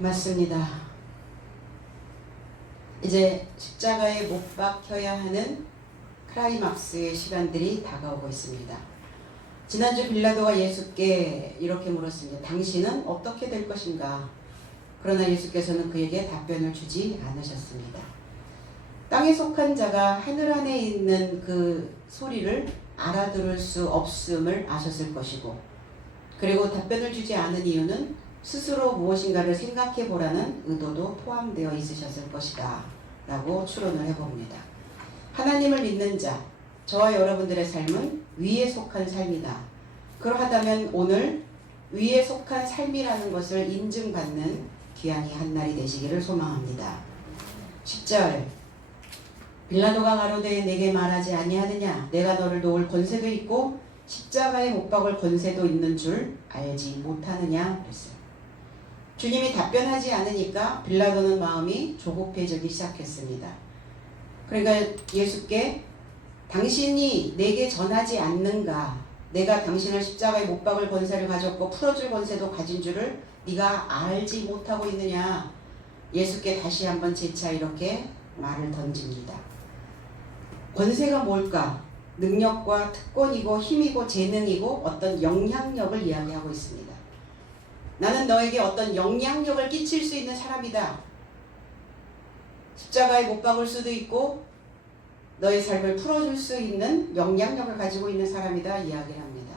맞습니다. 이제 십자가에 못 박혀야 하는 클라이막스의 시간들이 다가오고 있습니다. 지난주 빌라도가 예수께 이렇게 물었습니다. 당신은 어떻게 될 것인가? 그러나 예수께서는 그에게 답변을 주지 않으셨습니다. 땅에 속한 자가 하늘 안에 있는 그 소리를 알아들을 수 없음을 아셨을 것이고, 그리고 답변을 주지 않은 이유는 스스로 무엇인가를 생각해 보라는 의도도 포함되어 있으셨을 것이다 라고 추론을 해봅니다. 하나님을 믿는 자, 저와 여러분들의 삶은 위에 속한 삶이다. 그러하다면 오늘 위에 속한 삶이라는 것을 인증받는 귀한 한 날이 되시기를 소망합니다. 10절, 빌라도가 가로되 내게 말하지 아니하느냐? 내가 너를 놓을 권세도 있고 십자가에 못 박을 권세도 있는 줄 알지 못하느냐? 그랬어요. 주님이 답변하지 않으니까 빌라도는 마음이 조급해지기 시작했습니다. 그러니까 예수께 당신이 내게 전하지 않는가? 내가 당신을 십자가에 못 박을 권세를 가졌고 풀어줄 권세도 가진 줄을 네가 알지 못하고 있느냐? 예수께 다시 한번 재차 이렇게 말을 던집니다. 권세가 뭘까? 능력과 특권이고 힘이고 재능이고 어떤 영향력을 이야기하고 있습니다. 나는 너에게 어떤 영향력을 끼칠 수 있는 사람이다. 십자가에 못 박을 수도 있고 너의 삶을 풀어줄 수 있는 영향력을 가지고 있는 사람이다 이야기를 합니다.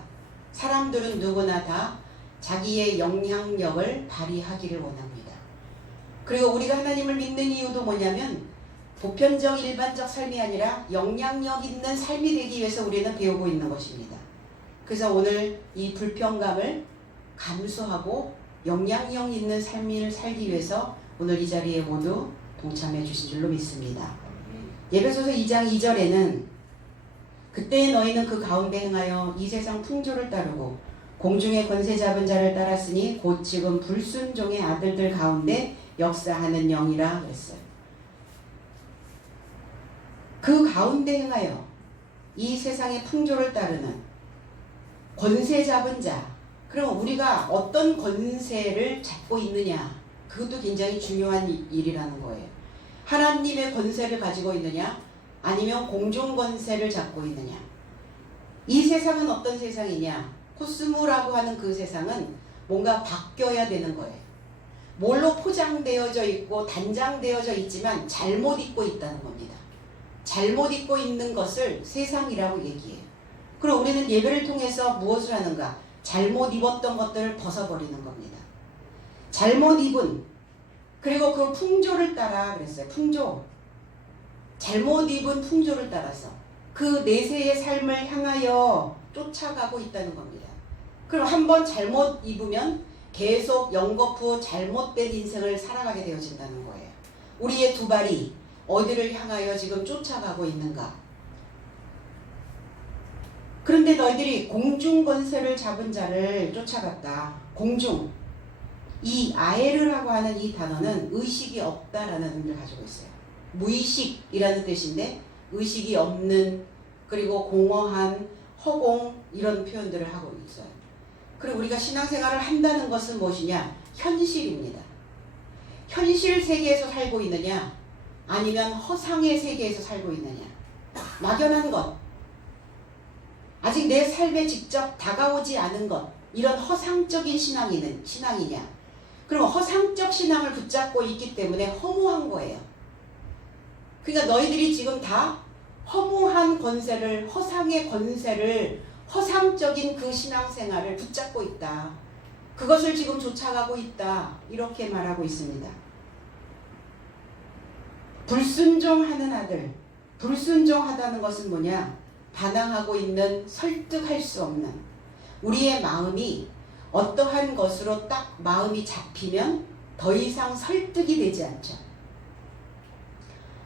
사람들은 누구나 다 자기의 영향력을 발휘하기를 원합니다. 그리고 우리가 하나님을 믿는 이유도 뭐냐면 보편적 일반적 삶이 아니라 영향력 있는 삶이 되기 위해서 우리는 배우고 있는 것입니다. 그래서 오늘 이 불평감을 감수하고 영향력 있는 삶을 살기 위해서 오늘 이 자리에 모두 동참해 주신 줄로 믿습니다. 예배소서 2장 2절에는 그때 너희는 그 가운데 행하여 이 세상 풍조를 따르고 공중의 권세 잡은 자를 따랐으니 곧 지금 불순종의 아들들 가운데 역사하는 영이라 그랬어요. 그 가운데 행하여 이 세상의 풍조를 따르는 권세 잡은 자, 그럼 우리가 어떤 권세를 잡고 있느냐, 그것도 굉장히 중요한 일이라는 거예요. 하나님의 권세를 가지고 있느냐 아니면 공중 권세를 잡고 있느냐. 이 세상은 어떤 세상이냐, 코스모라고 하는 그 세상은 뭔가 바뀌어야 되는 거예요. 뭘로 포장되어져 있고 단장되어져 있지만 잘못 입고 있다는 겁니다. 잘못 입고 있는 것을 세상이라고 얘기해요. 그럼 우리는 예배를 통해서 무엇을 하는가? 잘못 입었던 것들을 벗어버리는 겁니다. 잘못 입은, 그리고 그 풍조를 따라 그랬어요. 풍조. 잘못 입은 풍조를 따라서 그 내세의 삶을 향하여 쫓아가고 있다는 겁니다. 그럼 한번 잘못 입으면 계속 연거푸 잘못된 인생을 살아가게 되어진다는 거예요. 우리의 두 발이 어디를 향하여 지금 쫓아가고 있는가? 그런데 너희들이 공중 권세를 잡은 자를 쫓아갔다. 공중. 이 아에르라고 하는 이 단어는 의식이 없다라는 의미를 가지고 있어요. 무의식이라는 뜻인데 의식이 없는, 그리고 공허한, 허공, 이런 표현들을 하고 있어요. 그리고 우리가 신앙생활을 한다는 것은 무엇이냐? 현실입니다. 현실 세계에서 살고 있느냐 아니면 허상의 세계에서 살고 있느냐. 막연한 것, 아직 내 삶에 직접 다가오지 않은 것, 이런 허상적인 신앙이냐. 그럼 허상적 신앙을 붙잡고 있기 때문에 허무한 거예요. 그러니까 너희들이 지금 다 허무한 권세를, 허상의 권세를, 허상적인 그 신앙생활을 붙잡고 있다. 그것을 지금 쫓아가고 있다. 이렇게 말하고 있습니다. 불순종하는 아들. 불순종하다는 것은 뭐냐? 반항하고 있는, 설득할 수 없는, 우리의 마음이 어떠한 것으로 딱 마음이 잡히면 더 이상 설득이 되지 않죠.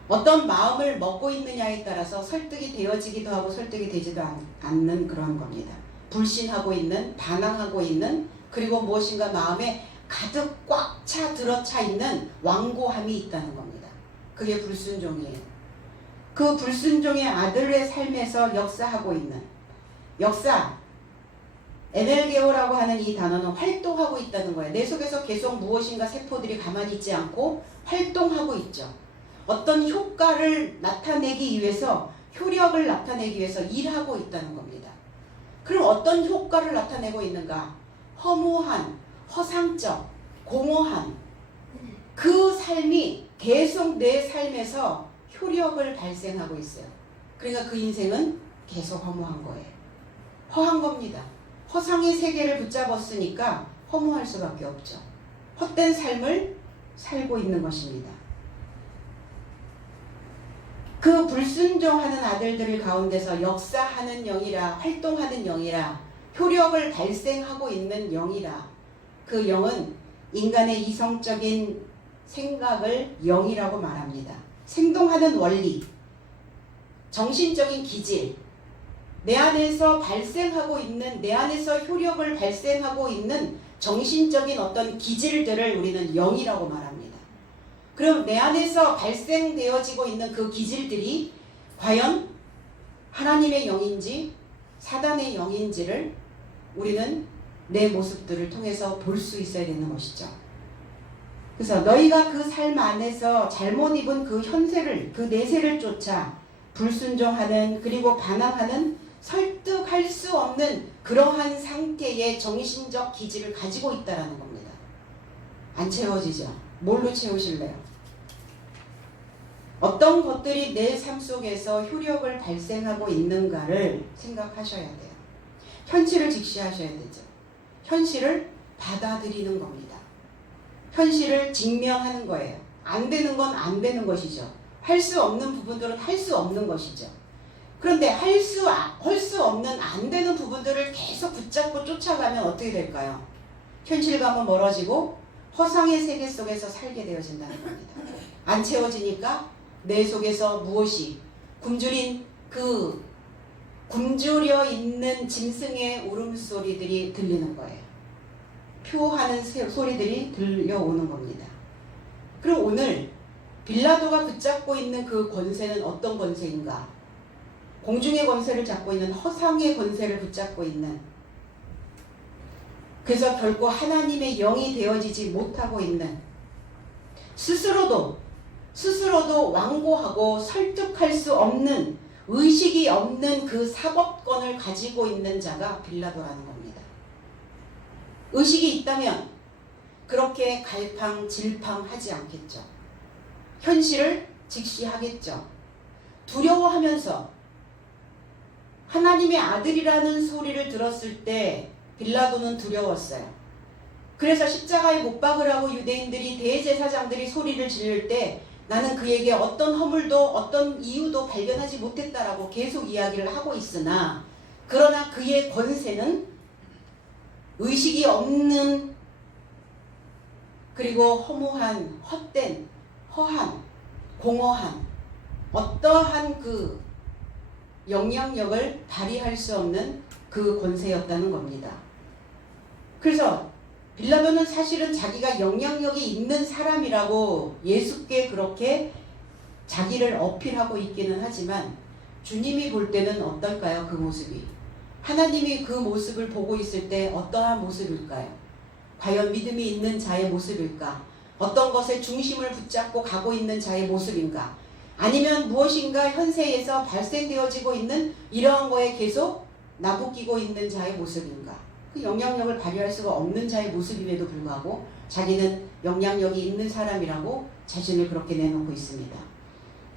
어떤 마음을 먹고 있느냐에 따라서 설득이 되어지기도 하고 설득이 되지도 않는 그런 겁니다. 불신하고 있는, 반항하고 있는, 그리고 무엇인가 마음에 가득 꽉 차 들어차 있는 완고함이 있다는 겁니다. 그게 불순종이에요. 그 불순종의 아들의 삶에서 역사하고 있는, 역사, 에넬게오라고 하는 이 단어는 활동하고 있다는 거예요. 내 속에서 계속 무엇인가 세포들이 가만히 있지 않고 활동하고 있죠. 어떤 효과를 나타내기 위해서, 효력을 나타내기 위해서 일하고 있다는 겁니다. 그럼 어떤 효과를 나타내고 있는가? 허무한, 허상적, 공허한 그 삶이 계속 내 삶에서 효력을 발생하고 있어요. 그러니까 그 인생은 계속 허무한 거예요. 허한 겁니다. 허상의 세계를 붙잡았으니까 허무할 수밖에 없죠. 헛된 삶을 살고 있는 것입니다. 그 불순종하는 아들들 가운데서 역사하는 영이라, 활동하는 영이라, 효력을 발생하고 있는 영이라, 그 영은 인간의 이성적인 생각을 영이라고 말합니다. 생동하는 원리, 정신적인 기질, 내 안에서 발생하고 있는, 내 안에서 효력을 발생하고 있는 정신적인 어떤 기질들을 우리는 영이라고 말합니다. 그럼 내 안에서 발생되어지고 있는 그 기질들이 과연 하나님의 영인지 사단의 영인지를 우리는 내 모습들을 통해서 볼 수 있어야 되는 것이죠. 그래서 너희가 그 삶 안에서 잘못 입은 그 현세를, 그 내세를 쫓아 불순종하는, 그리고 반항하는, 설득할 수 없는 그러한 상태의 정신적 기질을 가지고 있다는 겁니다. 안 채워지죠? 뭘로 채우실래요? 어떤 것들이 내 삶 속에서 효력을 발생하고 있는가를 생각하셔야 돼요. 현실을 직시하셔야 되죠. 현실을 받아들이는 겁니다. 현실을 직면하는 거예요. 안 되는 건 안 되는 것이죠. 할 수 없는 부분들은 할 수 없는 것이죠. 그런데 할 수 없는 안 되는 부분들을 계속 붙잡고 쫓아가면 어떻게 될까요? 현실감은 멀어지고 허상의 세계 속에서 살게 되어진다는 겁니다. 안 채워지니까 내 속에서 무엇이 굶주려 있는 짐승의 울음소리들이 들리는 거예요. 표하는 소리들이 들려오는 겁니다. 그럼 오늘 빌라도가 붙잡고 있는 그 권세는 어떤 권세인가? 공중의 권세를 잡고 있는, 허상의 권세를 붙잡고 있는, 그래서 결코 하나님의 영이 되어지지 못하고 있는, 스스로도 완고하고 설득할 수 없는, 의식이 없는 그 사법권을 가지고 있는 자가 빌라도라는 겁니다. 의식이 있다면 그렇게 갈팡질팡하지 않겠죠. 현실을 직시하겠죠. 두려워하면서 하나님의 아들이라는 소리를 들었을 때 빌라도는 두려웠어요. 그래서 십자가에 못 박으라고 유대인들이, 대제사장들이 소리를 지를 때 나는 그에게 어떤 허물도 어떤 이유도 발견하지 못했다라고 계속 이야기를 하고 있으나, 그러나 그의 권세는 의식이 없는, 그리고 허무한, 헛된, 허한, 공허한 어떠한 그 영향력을 발휘할 수 없는 그 권세였다는 겁니다. 그래서 빌라도는 사실은 자기가 영향력이 있는 사람이라고 예수께 그렇게 자기를 어필하고 있기는 하지만, 주님이 볼 때는 어떨까요? 그 모습이, 하나님이 그 모습을 보고 있을 때 어떠한 모습일까요? 과연 믿음이 있는 자의 모습일까? 어떤 것에 중심을 붙잡고 가고 있는 자의 모습인가? 아니면 무엇인가 현세에서 발생되어지고 있는 이러한 거에 계속 나부끼고 있는 자의 모습인가? 그 영향력을 발휘할 수가 없는 자의 모습임에도 불구하고 자기는 영향력이 있는 사람이라고 자신을 그렇게 내놓고 있습니다.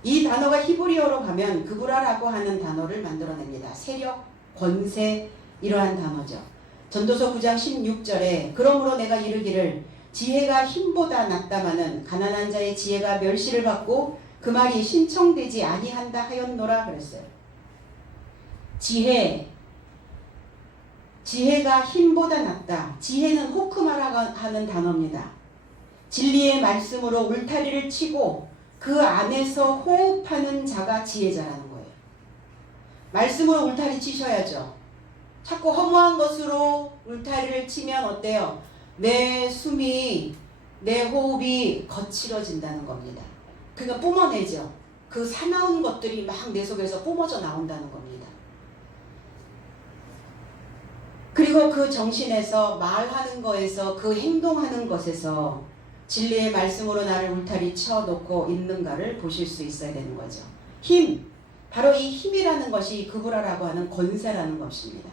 이 단어가 히브리어로 가면 그브라라고 하는 단어를 만들어냅니다. 세력, 권세, 이러한 단어죠. 전도서 9장 16절에 그러므로 내가 이르기를 지혜가 힘보다 낫다마는 가난한 자의 지혜가 멸시를 받고 그 말이 신청되지 아니한다 하였노라 그랬어요. 지혜가 힘보다 낫다. 지혜는 호크마라고 하는 단어입니다. 진리의 말씀으로 울타리를 치고 그 안에서 호흡하는 자가 지혜자라는 거예요. 말씀으로 울타리 치셔야죠. 자꾸 허무한 것으로 울타리를 치면 어때요? 내 숨이, 내 호흡이 거칠어진다는 겁니다. 그러니까 뿜어내죠. 그 사나운 것들이 막 내 속에서 뿜어져 나온다는 겁니다. 그리고 그 정신에서 말하는 거에서 그 행동하는 것에서 진리의 말씀으로 나를 울타리 쳐놓고 있는가를 보실 수 있어야 되는 거죠. 힘, 바로 이 힘이라는 것이 그브라라고 하는 권세라는 것입니다.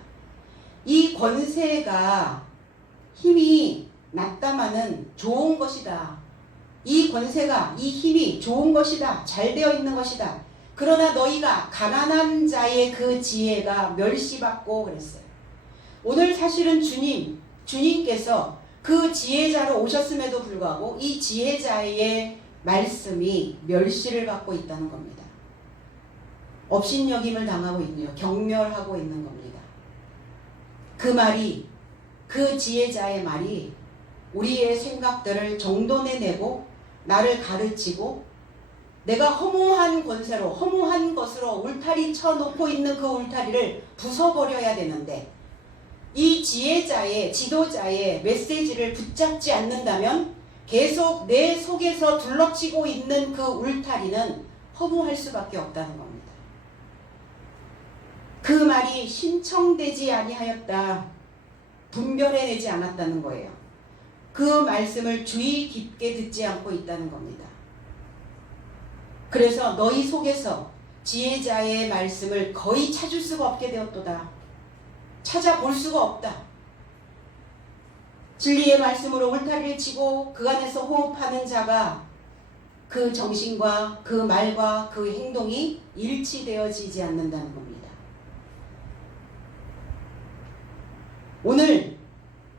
이 권세가 힘이 낮다마는 좋은 것이다. 이 권세가, 이 힘이 좋은 것이다. 잘 되어 있는 것이다. 그러나 너희가 가난한 자의 그 지혜가 멸시받고 그랬어요. 오늘 사실은 주님께서 그 지혜자로 오셨음에도 불구하고 이 지혜자의 말씀이 멸시를 받고 있다는 겁니다. 업신여김을 당하고 있네요. 경멸하고 있는 겁니다. 그 말이, 그 지혜자의 말이 우리의 생각들을 정돈해내고 나를 가르치고 내가 허무한 권세로, 허무한 것으로 울타리 쳐놓고 있는 그 울타리를 부숴버려야 되는데 이 지혜자의, 지도자의 메시지를 붙잡지 않는다면 계속 내 속에서 둘러치고 있는 그 울타리는 허무할 수밖에 없다는 겁니다. 그 말이 신청되지 아니하였다. 분별해내지 않았다는 거예요. 그 말씀을 주의 깊게 듣지 않고 있다는 겁니다. 그래서 너희 속에서 지혜자의 말씀을 거의 찾을 수가 없게 되었도다. 찾아볼 수가 없다. 진리의 말씀으로 울타리를 치고 그 안에서 호흡하는 자가 그 정신과 그 말과 그 행동이 일치되어지지 않는다는 겁니다. 오늘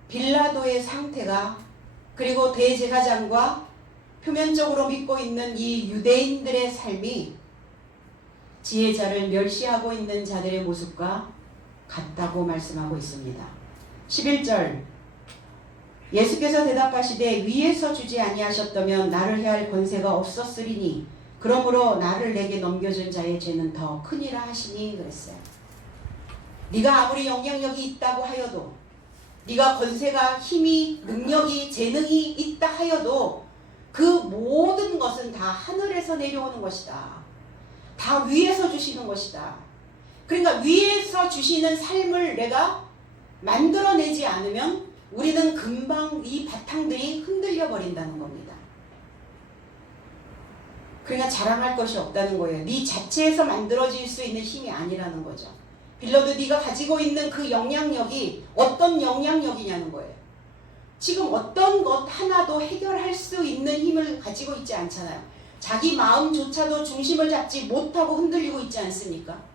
빌라도의 상태가, 그리고 대제사장과 표면적으로 믿고 있는 이 유대인들의 삶이 지혜자를 멸시하고 있는 자들의 모습과 같다고 말씀하고 있습니다. 11절, 예수께서 대답하시되 위에서 주지 아니하셨다면 나를 해할 권세가 없었으리니 그러므로 나를 내게 넘겨준 자의 죄는 더 크니라 하시니 그랬어요. 네가 아무리 영향력이 있다고 하여도, 네가 권세가, 힘이, 능력이, 재능이 있다 하여도 그 모든 것은 다 하늘에서 내려오는 것이다. 다 위에서 주시는 것이다. 그러니까 위에서 주시는 삶을 내가 만들어내지 않으면 우리는 금방 이 바탕들이 흔들려 버린다는 겁니다. 그러니까 자랑할 것이 없다는 거예요. 네 자체에서 만들어질 수 있는 힘이 아니라는 거죠. 빌라도 네가 가지고 있는 그 영향력이 어떤 영향력이냐는 거예요. 지금 어떤 것 하나도 해결할 수 있는 힘을 가지고 있지 않잖아요. 자기 마음조차도 중심을 잡지 못하고 흔들리고 있지 않습니까?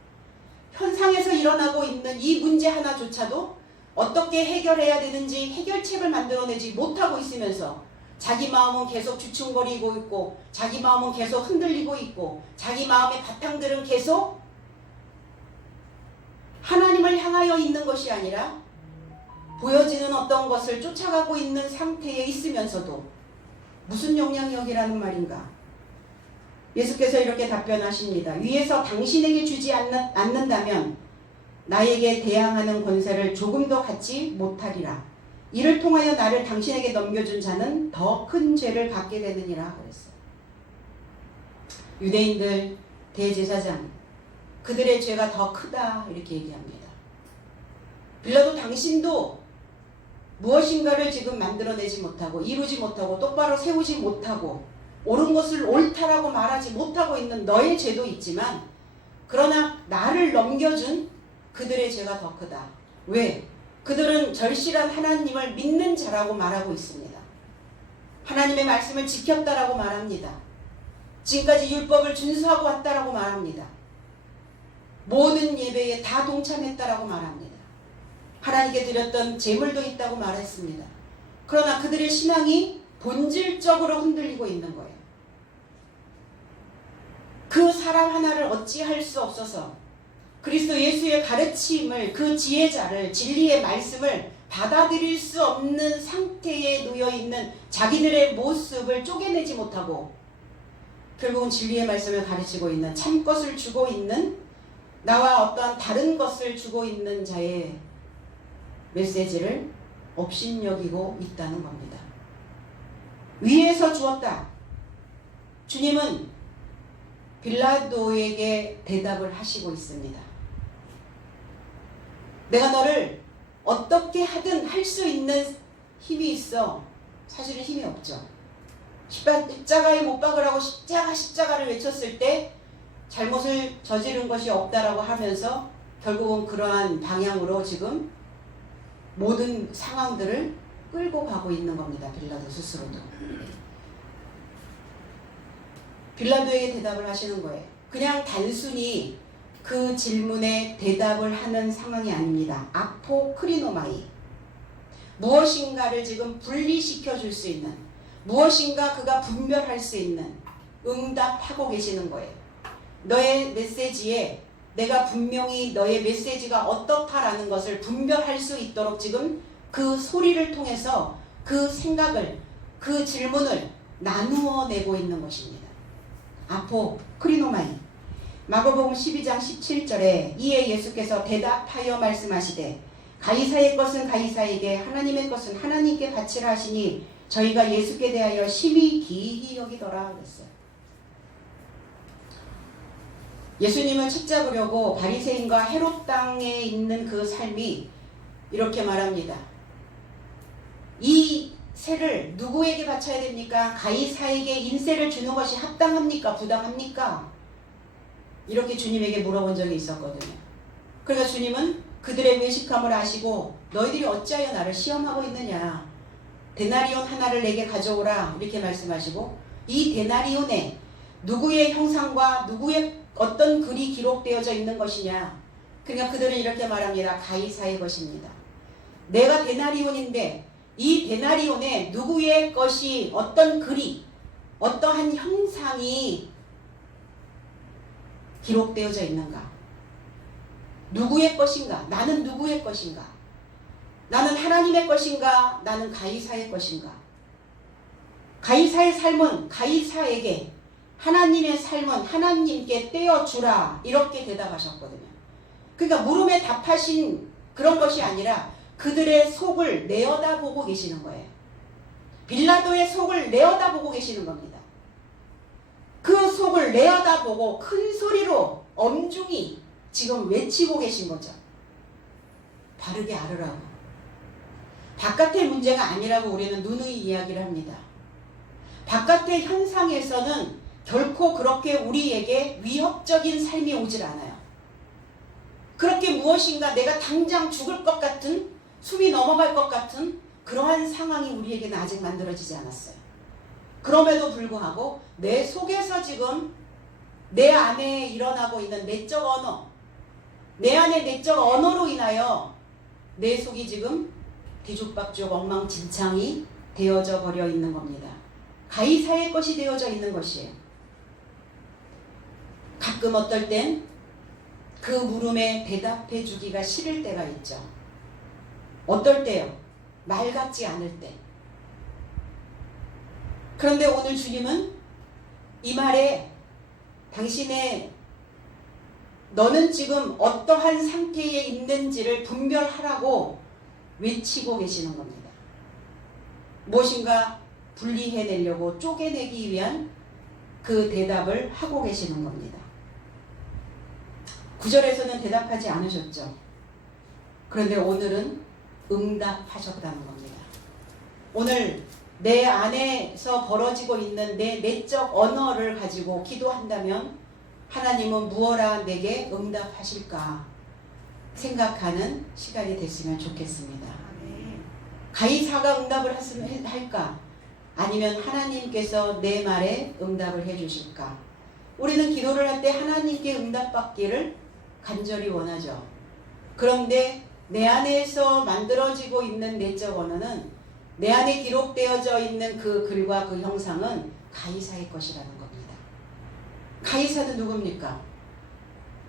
현상에서 일어나고 있는 이 문제 하나조차도 어떻게 해결해야 되는지 해결책을 만들어내지 못하고 있으면서 자기 마음은 계속 주춤거리고 있고, 자기 마음은 계속 흔들리고 있고, 자기 마음의 바탕들은 계속 하나님을 향하여 있는 것이 아니라 보여지는 어떤 것을 쫓아가고 있는 상태에 있으면서도 무슨 영향력이라는 말인가? 예수께서 이렇게 답변하십니다. 위에서 당신에게 주지 않는다면 나에게 대항하는 권세를 조금도 갖지 못하리라. 이를 통하여 나를 당신에게 넘겨준 자는 더 큰 죄를 갖게 되느니라 그랬어요. 유대인들, 대제사장, 그들의 죄가 더 크다 이렇게 얘기합니다. 빌라도 당신도 무엇인가를 지금 만들어내지 못하고 이루지 못하고 똑바로 세우지 못하고 옳은 것을 옳다라고 말하지 못하고 있는 너의 죄도 있지만, 그러나 나를 넘겨준 그들의 죄가 더 크다. 왜? 그들은 절실한 하나님을 믿는 자라고 말하고 있습니다. 하나님의 말씀을 지켰다라고 말합니다. 지금까지 율법을 준수하고 왔다라고 말합니다. 모든 예배에 다 동참했다라고 말합니다. 하나님께 드렸던 제물도 있다고 말했습니다. 그러나 그들의 신앙이 본질적으로 흔들리고 있는 거예요. 그 사람 하나를 어찌할 수 없어서 그리스도 예수의 가르침을, 그 지혜자를, 진리의 말씀을 받아들일 수 없는 상태에 놓여있는 자기들의 모습을 쪼개내지 못하고 결국은 진리의 말씀을 가르치고 있는, 참것을 주고 있는, 나와 어떠한 다른 것을 주고 있는 자의 메시지를 업신여기고 있다는 겁니다. 위에서 주었다. 주님은 빌라도에게 대답을 하시고 있습니다. 내가 너를 어떻게 하든 할 수 있는 힘이 있어. 사실은 힘이 없죠. 십자가에 못 박으라고 십자가를 외쳤을 때 잘못을 저지른 것이 없다라고 하면서 결국은 그러한 방향으로 지금 모든 상황들을 끌고 가고 있는 겁니다. 빌라도 스스로도. 빌라도에게 대답을 하시는 거예요. 그냥 단순히 그 질문에 대답을 하는 상황이 아닙니다. 아포크리노마이. 무엇인가를 지금 분리시켜 줄 수 있는, 무엇인가 그가 분별할 수 있는 응답하고 계시는 거예요. 너의 메시지에 내가 분명히 너의 메시지가 어떻다라는 것을 분별할 수 있도록 지금 그 소리를 통해서 그 생각을, 그 질문을 나누어 내고 있는 것입니다. 아포크리노마이. 마가복음 12장 17절에 이에 예수께서 대답하여 말씀하시되 가이사의 것은 가이사에게 하나님의 것은 하나님께 바치라 하시니 저희가 예수께 대하여 심히 기이히 여기더라 그랬어요. 예수님을 책잡으려고 바리새인과 헤롯 땅에 있는 그 삶이 이렇게 말합니다. 이 세를 누구에게 바쳐야 됩니까? 가이사에게 인세를 주는 것이 합당합니까? 부당합니까? 이렇게 주님에게 물어본 적이 있었거든요. 그러니까 주님은 그들의 외식함을 아시고 너희들이 어찌하여 나를 시험하고 있느냐. 데나리온 하나를 내게 가져오라 이렇게 말씀하시고 이 데나리온에 누구의 형상과 누구의 어떤 글이 기록되어져 있는 것이냐. 그러니까 그들은 이렇게 말합니다. 가이사의 것입니다. 내가 데나리온인데 이 데나리온에 누구의 것이 어떤 글이 어떠한 형상이 기록되어져 있는가? 누구의 것인가? 나는 누구의 것인가? 나는 하나님의 것인가? 나는 가이사의 것인가? 가이사의 삶은 가이사에게, 하나님의 삶은 하나님께 떼어주라 이렇게 대답하셨거든요. 그러니까 물음에 답하신 그런 것이 아니라 그들의 속을 내어다보고 계시는 거예요. 빌라도의 속을 내어다보고 계시는 겁니다. 그 속을 내어다보고 큰 소리로 엄중히 지금 외치고 계신 거죠. 바르게 알으라고. 바깥의 문제가 아니라고 우리는 누누이 이야기를 합니다. 바깥의 현상에서는 결코 그렇게 우리에게 위협적인 삶이 오질 않아요. 그렇게 무엇인가 내가 당장 죽을 것 같은, 숨이 넘어갈 것 같은 그러한 상황이 우리에게는 아직 만들어지지 않았어요. 그럼에도 불구하고 내 속에서 지금 내 안에 일어나고 있는 내적 언어, 내 안의 내적 언어로 인하여 내 속이 지금 뒤죽박죽 엉망진창이 되어져 버려 있는 겁니다. 가이사의 것이 되어져 있는 것이에요. 가끔 어떨 땐 그 물음에 대답해 주기가 싫을 때가 있죠. 어떨 때요? 말 같지 않을 때. 그런데 오늘 주님은 이 말에 당신의 너는 지금 어떠한 상태에 있는지를 분별하라고 외치고 계시는 겁니다. 무엇인가 분리해내려고 쪼개내기 위한 그 대답을 하고 계시는 겁니다. 9절에서는 대답하지 않으셨죠. 그런데 오늘은 응답하셨다는 겁니다. 오늘 내 안에서 벌어지고 있는 내 내적 언어를 가지고 기도한다면 하나님은 무엇라 내게 응답하실까 생각하는 시간이 됐으면 좋겠습니다. 가이사가 응답을 할까? 아니면 하나님께서 내 말에 응답을 해주실까? 우리는 기도를 할 때 하나님께 응답받기를 간절히 원하죠. 그런데 내 안에서 만들어지고 있는 내적 언어는, 내 안에 기록되어져 있는 그 글과 그 형상은 가이사의 것이라는 겁니다. 가이사는 누굽니까?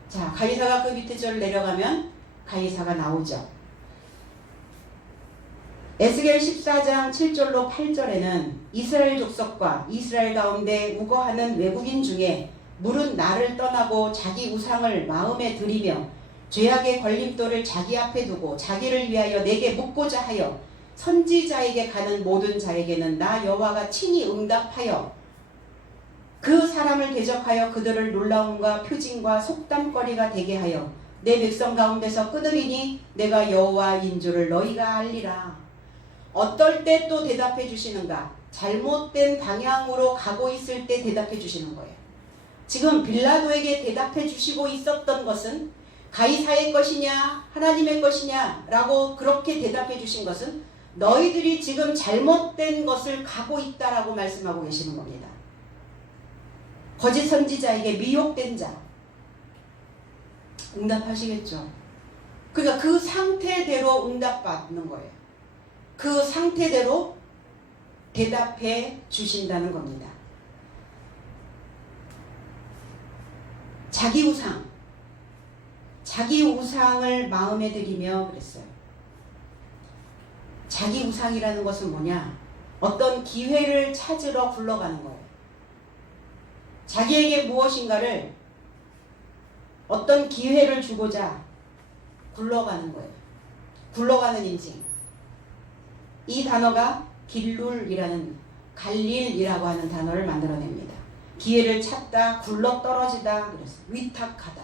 자, 가이사가 그 밑에 절을 내려가면 가이사가 나오죠. 에스겔 14장 7절로 8절에는 이스라엘 족속과 이스라엘 가운데 우거하는 외국인 중에 물은 나를 떠나고 자기 우상을 마음에 들이며 죄악의 걸림돌을 자기 앞에 두고 자기를 위하여 내게 묻고자 하여 선지자에게 가는 모든 자에게는 나 여호와가 친히 응답하여 그 사람을 대적하여 그들을 놀라움과 표징과 속담거리가 되게 하여 내 백성 가운데서 끊으리니 내가 여호와인 줄을 너희가 알리라. 어떨 때 또 대답해 주시는가? 잘못된 방향으로 가고 있을 때 대답해 주시는 거예요. 지금 빌라도에게 대답해 주시고 있었던 것은 가이사의 것이냐 하나님의 것이냐 라고 그렇게 대답해 주신 것은 너희들이 지금 잘못된 것을 가고 있다라고 말씀하고 계시는 겁니다. 거짓 선지자에게 미혹된 자. 응답하시겠죠? 그러니까 그 상태대로 응답받는 거예요. 그 상태대로 대답해 주신다는 겁니다. 자기 우상을 마음에 들이며 그랬어요. 자기 우상이라는 것은 뭐냐? 어떤 기회를 찾으러 굴러가는 거예요. 자기에게 무엇인가를 어떤 기회를 주고자 굴러가는 거예요. 굴러가는 인생. 이 단어가 갈릴이라고 하는 단어를 만들어냅니다. 기회를 찾다, 굴러 떨어지다, 그래서 위탁하다.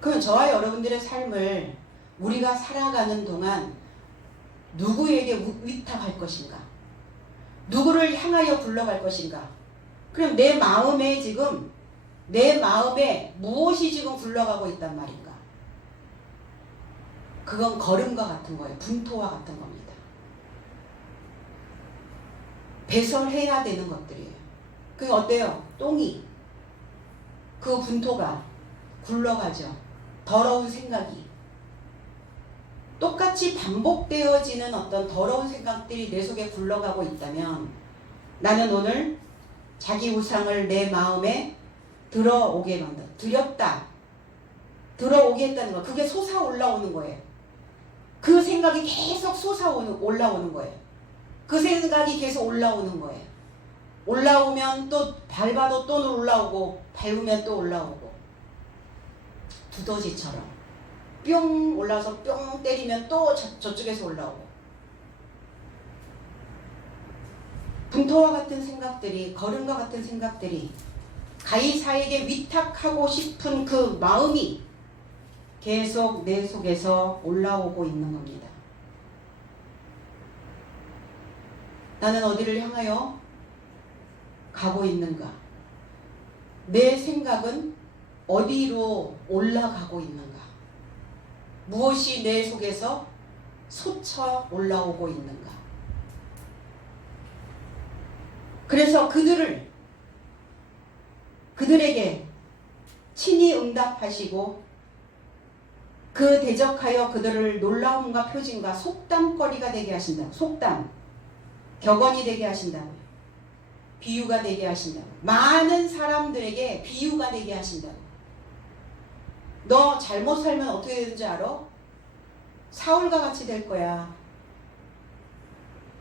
그럼 저와 여러분들의 삶을 우리가 살아가는 동안 누구에게 위탁할 것인가? 누구를 향하여 굴러갈 것인가? 그럼 내 마음에 무엇이 지금 굴러가고 있단 말인가? 그건 걸음과 같은 거예요. 분토와 같은 겁니다. 배설해야 되는 것들이에요. 그게 어때요? 똥이 그 분토가 굴러가죠. 더러운 생각이 똑같이 반복되어지는 어떤 더러운 생각들이 내 속에 굴러가고 있다면 나는 오늘 자기 우상을 내 마음에 들어오게 만들어. 들어오게 했다는 거. 그게 솟아올라오는 거예요. 그 생각이 계속 올라오는 거예요. 그 생각이 계속 올라오는 거예요. 올라오면 또 밟아도 또 올라오고 밟으면 또 올라오고 두더지처럼 뿅 올라와서 뿅 때리면 또 저쪽에서 올라오고 분토와 같은 생각들이 걸음과 같은 생각들이 가이사에게 위탁하고 싶은 그 마음이 계속 내 속에서 올라오고 있는 겁니다. 나는 어디를 향하여 가고 있는가? 내 생각은 어디로 올라가고 있는가? 무엇이 내 속에서 솟아 올라오고 있는가? 그래서 그들에게 친히 응답하시고 그 대적하여 그들을 놀라움과 표징과 속담거리가 되게 하신다고. 속담, 격언이 되게 하신다고요. 비유가 되게 하신다고. 많은 사람들에게 비유가 되게 하신다고. 너 잘못 살면 어떻게 되는지 알아? 사울과 같이 될 거야.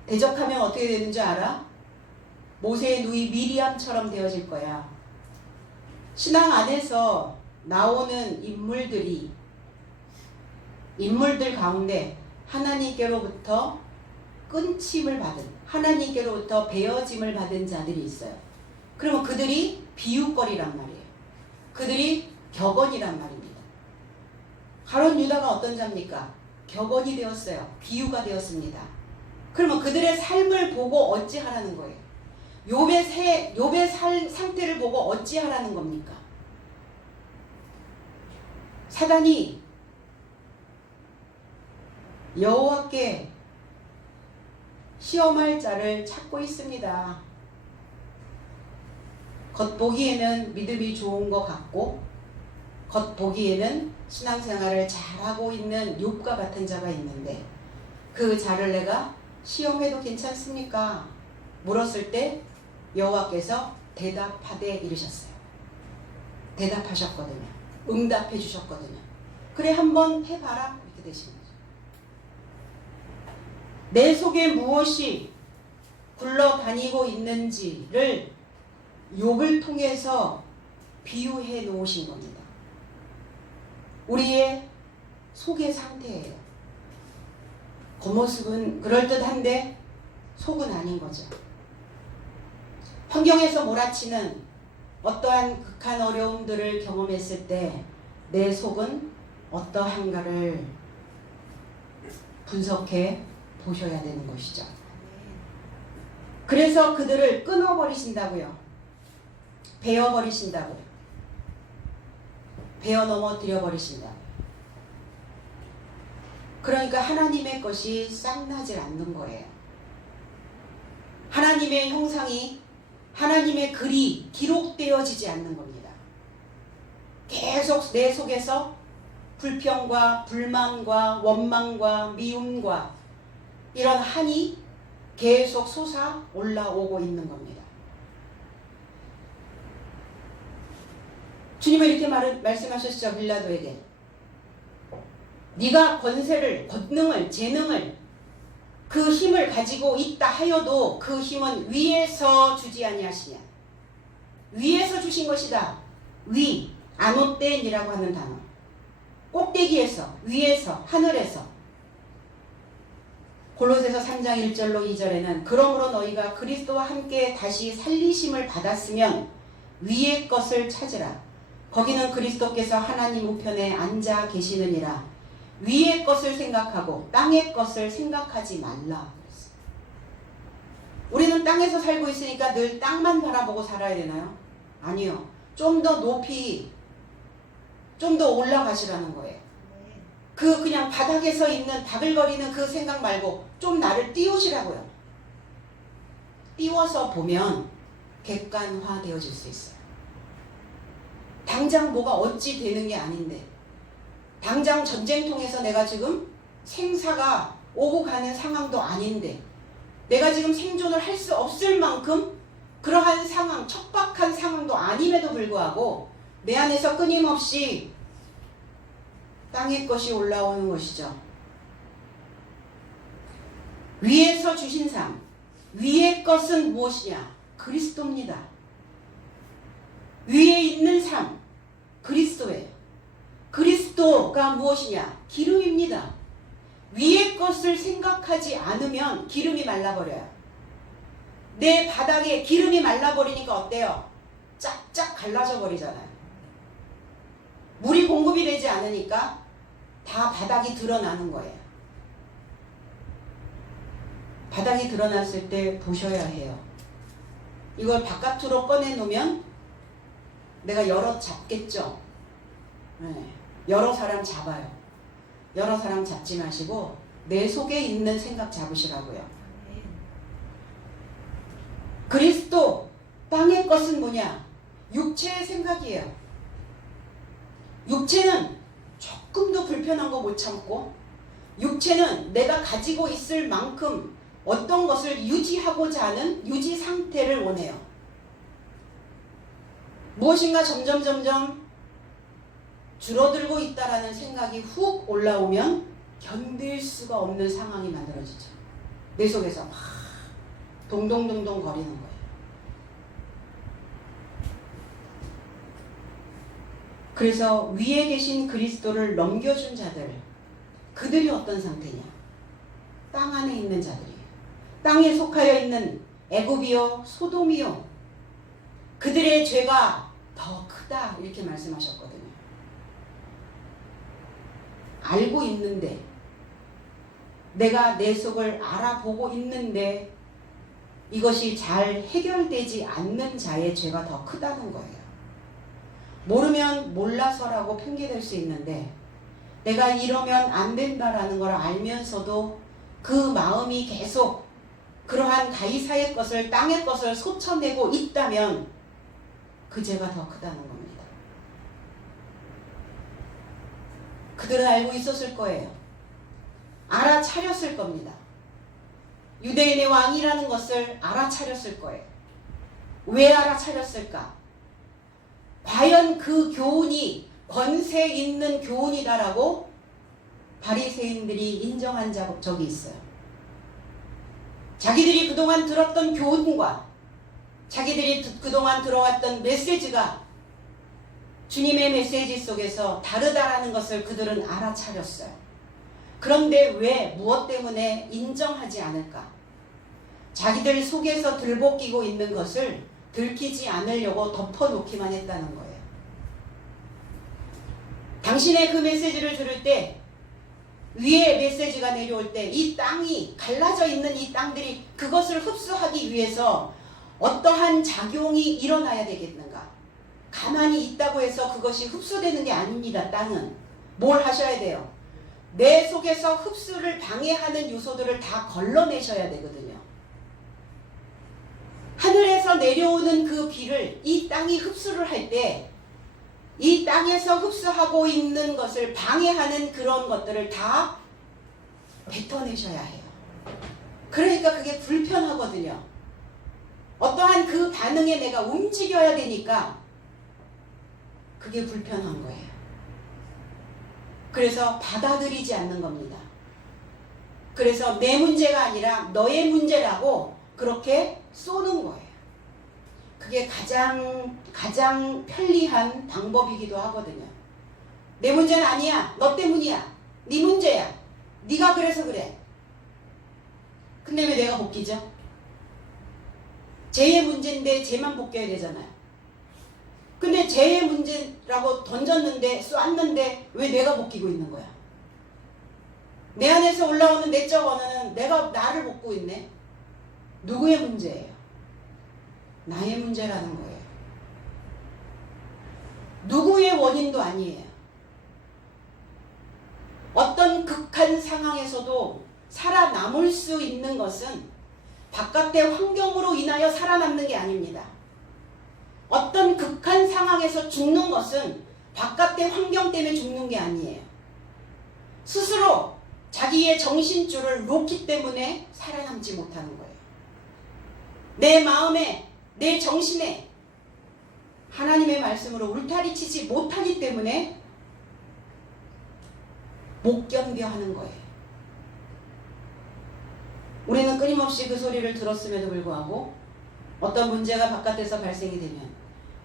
대적하면 어떻게 되는지 알아? 모세의 누이 미리암처럼 되어질 거야. 신앙 안에서 나오는 인물들 가운데 하나님께로부터 끊침을 받은, 하나님께로부터 베어짐을 받은 자들이 있어요. 그러면 그들이 비유거리란 말이에요. 그들이 격언이란 말입니다. 가룟 유다가 어떤 자입니까? 격언이 되었어요. 비유가 되었습니다. 그러면 그들의 삶을 보고 어찌하라는 거예요? 욥의 상태를 보고 어찌하라는 겁니까? 사단이 여호와께 시험할 자를 찾고 있습니다. 겉보기에는 믿음이 좋은 것 같고 겉보기에는 신앙생활을 잘하고 있는 욥과 같은 자가 있는데 그 자를 내가 시험해도 괜찮습니까? 물었을 때 여호와께서 대답하되 이르셨어요. 대답하셨거든요. 응답해 주셨거든요. 그래 한번 해봐라 이렇게 되신 거죠. 내 속에 무엇이 굴러다니고 있는지를 욥을 통해서 비유해 놓으신 겁니다. 우리의 속의 상태예요. 겉모습은 그럴듯한데 속은 아닌 거죠. 환경에서 몰아치는 어떠한 극한 어려움들을 경험했을 때 내 속은 어떠한가를 분석해 보셔야 되는 것이죠. 그래서 그들을 끊어버리신다고요. 베어버리신다고요. 베어 넘어뜨려 버리신다. 그러니까 하나님의 것이 싹나질 않는 거예요. 하나님의 형상이, 하나님의 글이 기록되어지지 않는 겁니다. 계속 내 속에서 불평과 불만과 원망과 미움과 이런 한이 계속 솟아 올라오고 있는 겁니다. 주님은 이렇게 말씀하셨죠. 빌라도에게. 네가 권세를, 권능을, 재능을, 그 힘을 가지고 있다 하여도 그 힘은 위에서 주지 아니하시냐. 위에서 주신 것이다. 위, 아노텐이라고 하는 단어. 꼭대기에서, 위에서, 하늘에서. 골로새서 3장 1절로 2절에는 그러므로 너희가 그리스도와 함께 다시 살리심을 받았으면 위의 것을 찾으라. 거기는 그리스도께서 하나님 우편에 앉아 계시느니라. 위의 것을 생각하고 땅의 것을 생각하지 말라. 우리는 땅에서 살고 있으니까 늘 땅만 바라보고 살아야 되나요? 아니요. 좀 더 높이, 좀 더 올라가시라는 거예요. 그냥 바닥에서 있는 바글거리는 그 생각 말고 좀 나를 띄우시라고요. 띄워서 보면 객관화 되어질 수 있어요. 당장 뭐가 어찌 되는 게 아닌데, 당장 전쟁통에서 내가 지금 생사가 오고 가는 상황도 아닌데, 내가 지금 생존을 할 수 없을 만큼 그러한 상황, 척박한 상황도 아님에도 불구하고 내 안에서 끊임없이 땅의 것이 올라오는 것이죠. 위에서 주신 삶, 위의 것은 무엇이냐? 그리스도입니다. 위에 있는 삶, 그리스도예요. 그리스도가 무엇이냐? 기름입니다. 위의 것을 생각하지 않으면 기름이 말라버려요. 내 바닥에 기름이 말라버리니까 어때요? 쫙쫙 갈라져 버리잖아요. 물이 공급이 되지 않으니까 다 바닥이 드러나는 거예요. 바닥이 드러났을 때 보셔야 해요. 이걸 바깥으로 꺼내놓으면 내가 여러 잡겠죠. 네. 여러 사람 잡아요. 여러 사람 잡지 마시고 내 속에 있는 생각 잡으시라고요. 그리스도, 땅의 것은 뭐냐? 육체의 생각이에요. 육체는 조금도 불편한 거 못 참고, 육체는 내가 가지고 있을 만큼 어떤 것을 유지하고자 하는 유지 상태를 원해요. 무엇인가 점점 줄어들고 있다라는 생각이 훅 올라오면 견딜 수가 없는 상황이 만들어지죠. 내 속에서 막 동동동동 거리는 거예요. 그래서 위에 계신 그리스도를 넘겨준 자들, 그들이 어떤 상태냐? 땅 안에 있는 자들이에요. 땅에 속하여 있는 애굽이요 소돔이요, 그들의 죄가 더 크다 이렇게 말씀하셨거든요. 알고 있는데, 내가 내 속을 알아보고 있는데 이것이 잘 해결되지 않는 자의 죄가 더 크다는 거예요. 모르면 몰라서라고 핑계댈 수 있는데, 내가 이러면 안 된다라는 걸 알면서도 그 마음이 계속 그러한 가이사의 것을, 땅의 것을 솟쳐내고 있다면 그 죄가 더 크다는 겁니다. 그들은 알고 있었을 거예요. 알아차렸을 겁니다. 유대인의 왕이라는 것을 알아차렸을 거예요. 왜 알아차렸을까? 과연 그 교훈이 권세 있는 교훈이다라고 바리새인들이 인정한 적이 있어요. 자기들이 그동안 들었던 교훈과 자기들이 그동안 들어왔던 메시지가 주님의 메시지 속에서 다르다라는 것을 그들은 알아차렸어요. 그런데 왜, 무엇 때문에 인정하지 않을까? 자기들 속에서 들볶이고 있는 것을 들키지 않으려고 덮어놓기만 했다는 거예요. 당신의 그 메시지를 들을 때, 위에 메시지가 내려올 때 이 땅이 갈라져 있는 이 땅들이 그것을 흡수하기 위해서 어떠한 작용이 일어나야 되겠는가? 가만히 있다고 해서 그것이 흡수되는 게 아닙니다. 땅은 뭘 하셔야 돼요? 내 속에서 흡수를 방해하는 요소들을 다 걸러내셔야 되거든요. 하늘에서 내려오는 그 비를 이 땅이 흡수를 할 때 이 땅에서 흡수하고 있는 것을 방해하는 그런 것들을 다 뱉어내셔야 해요. 그러니까 그게 불편하거든요. 어떠한 그 반응에 내가 움직여야 되니까 그게 불편한 거예요. 그래서 받아들이지 않는 겁니다. 그래서 내 문제가 아니라 너의 문제라고 그렇게 쏘는 거예요. 그게 가장 편리한 방법이기도 하거든요. 내 문제는 아니야. 너 때문이야. 네 문제야. 네가 그래서 그래. 근데 왜 내가 복귀죠? 쟤의 문제인데 쟤만 복귀해야 되잖아요. 근데 쟤의 문제라고 던졌는데 쐈는데 왜 내가 복귀고 있는 거야? 내 안에서 올라오는 내적 언어는 내가 나를 복고 있네. 누구의 문제예요? 나의 문제라는 거예요. 누구의 원인도 아니에요. 어떤 극한 상황에서도 살아남을 수 있는 것은 바깥의 환경으로 인하여 살아남는 게 아닙니다. 어떤 극한 상황에서 죽는 것은 바깥의 환경 때문에 죽는 게 아니에요. 스스로 자기의 정신줄을 놓기 때문에 살아남지 못하는 거예요. 내 마음에, 내 정신에 하나님의 말씀으로 울타리치지 못하기 때문에 못 견뎌 하는 거예요. 우리는 끊임없이 그 소리를 들었음에도 불구하고 어떤 문제가 바깥에서 발생이 되면,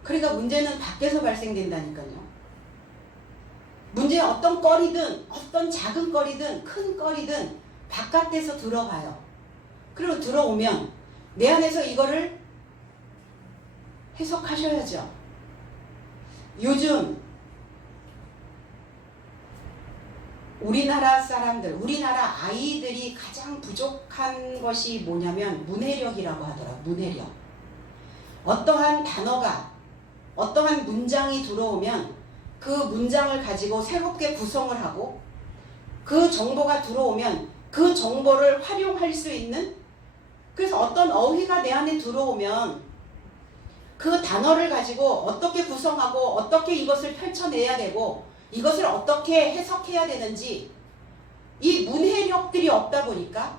그러니까 문제는 밖에서 발생된다니까요. 문제 어떤 거리든 어떤 작은 거리든 큰 거리든 바깥에서 들어가요. 그리고 들어오면 내 안에서 이거를 해석하셔야죠. 요즘 우리나라 사람들, 우리나라 아이들이 가장 부족한 것이 뭐냐면 문해력이라고 하더라고요. 문해력. 어떠한 단어가, 어떠한 문장이 들어오면 그 문장을 가지고 새롭게 구성을 하고, 그 정보가 들어오면 그 정보를 활용할 수 있는, 그래서 어떤 어휘가 내 안에 들어오면 그 단어를 가지고 어떻게 구성하고 어떻게 이것을 펼쳐내야 되고 이것을 어떻게 해석해야 되는지, 이 문해력들이 없다 보니까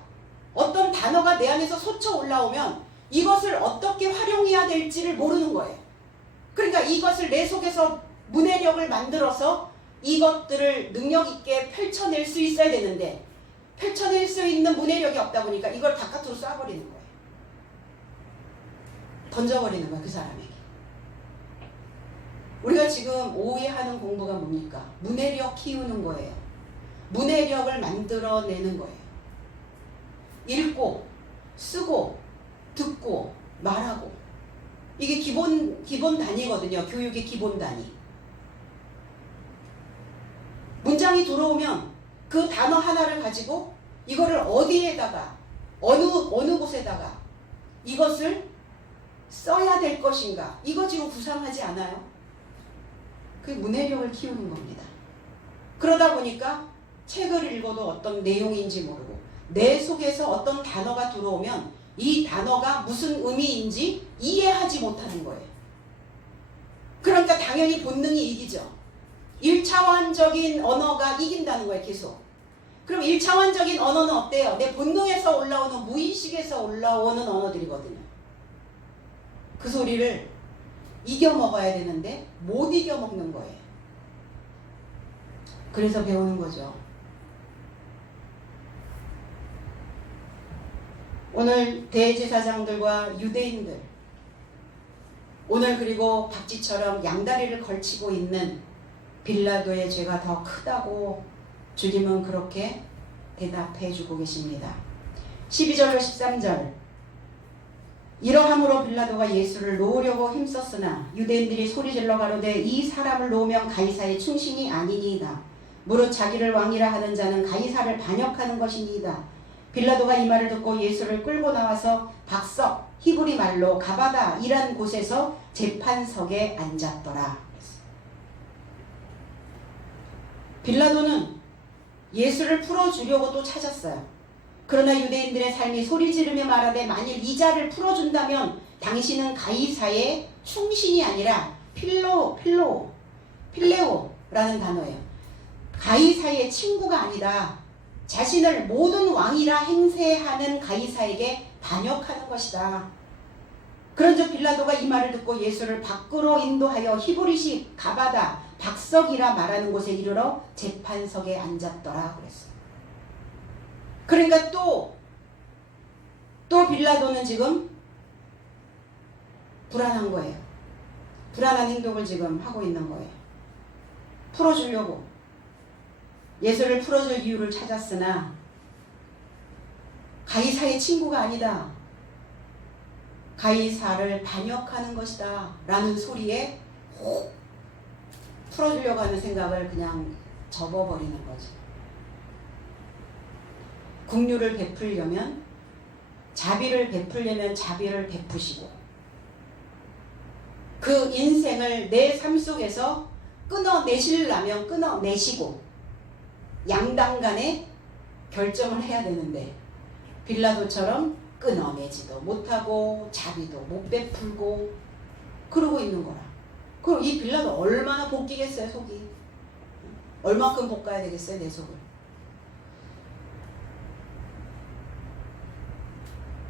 어떤 단어가 내 안에서 솟쳐 올라오면 이것을 어떻게 활용해야 될지를 모르는 거예요. 그러니까 이것을 내 속에서 문해력을 만들어서 이것들을 능력 있게 펼쳐낼 수 있어야 되는데, 펼쳐낼 수 있는 문해력이 없다 보니까 이걸 바깥으로 쏴버리는 거예요. 던져버리는 거예요, 그 사람에게. 우리가 지금 오해하는 공부가 뭡니까? 문해력 키우는 거예요. 문해력을 만들어내는 거예요. 읽고, 쓰고, 듣고, 말하고. 이게 기본 단위거든요. 교육의 기본 단위. 문장이 들어오면 그 단어 하나를 가지고 이거를 어디에다가, 어느 곳에다가 이것을 써야 될 것인가, 이거 지금 구상하지 않아요? 그 문해력을 키우는 겁니다. 그러다 보니까 책을 읽어도 어떤 내용인지 모르고, 내 속에서 어떤 단어가 들어오면 이 단어가 무슨 의미인지 이해하지 못하는 거예요. 그러니까 당연히 본능이 이기죠. 1차원적인 언어가 이긴다는 거예요, 계속. 그럼 1차원적인 언어는 어때요? 내 본능에서 올라오는, 무의식에서 올라오는 언어들이거든요. 그 소리를 이겨 먹어야 되는데 못 이겨 먹는 거예요. 그래서 배우는 거죠. 오늘 대제사장들과 유대인들, 오늘 그리고 박쥐처럼 양다리를 걸치고 있는 빌라도의 죄가 더 크다고 주님은 그렇게 대답해 주고 계십니다. 12절로 13절, 이러함으로 빌라도가 예수를 놓으려고 힘썼으나 유대인들이 소리질러 가로되 이 사람을 놓으면 가이사의 충신이 아니니이다. 무릇 자기를 왕이라 하는 자는 가이사를 반역하는 것이니이다. 빌라도가 이 말을 듣고 예수를 끌고 나와서 박석 히브리 말로 가바다 이란 곳에서 재판석에 앉았더라. 빌라도는 예수를 풀어주려고 또 찾았어요. 그러나 유대인들의 삶이 소리 지르며 말하되 만일 이 자를 풀어준다면 당신은 가이사의 충신이 아니라 필레오라는 단어예요. 가이사의 친구가 아니다. 자신을 모든 왕이라 행세하는 가이사에게 반역하는 것이다. 그런즉 빌라도가 이 말을 듣고 예수를 밖으로 인도하여 히브리식 가바다 박석이라 말하는 곳에 이르러 재판석에 앉았더라 그랬어요. 그러니까 또 빌라도는 지금 불안한 거예요. 불안한 행동을 지금 하고 있는 거예요. 풀어주려고 예수를 풀어줄 이유를 찾았으나 가이사의 친구가 아니다. 가이사를 반역하는 것이다 라는 소리에 혹 풀어주려고 하는 생각을 그냥 접어버리는 거죠. 긍휼을 베풀려면 자비를 베풀려면 자비를 베푸시고 그 인생을 내 삶 속에서 끊어내시려면 끊어내시고 양당 간에 결정을 해야 되는데 빌라도처럼 끊어내지도 못하고 자비도 못 베풀고 그러고 있는 거라. 그럼 이 빌라도 얼마나 볶이겠어요 속이. 얼마큼 볶아야 되겠어요 내 속을.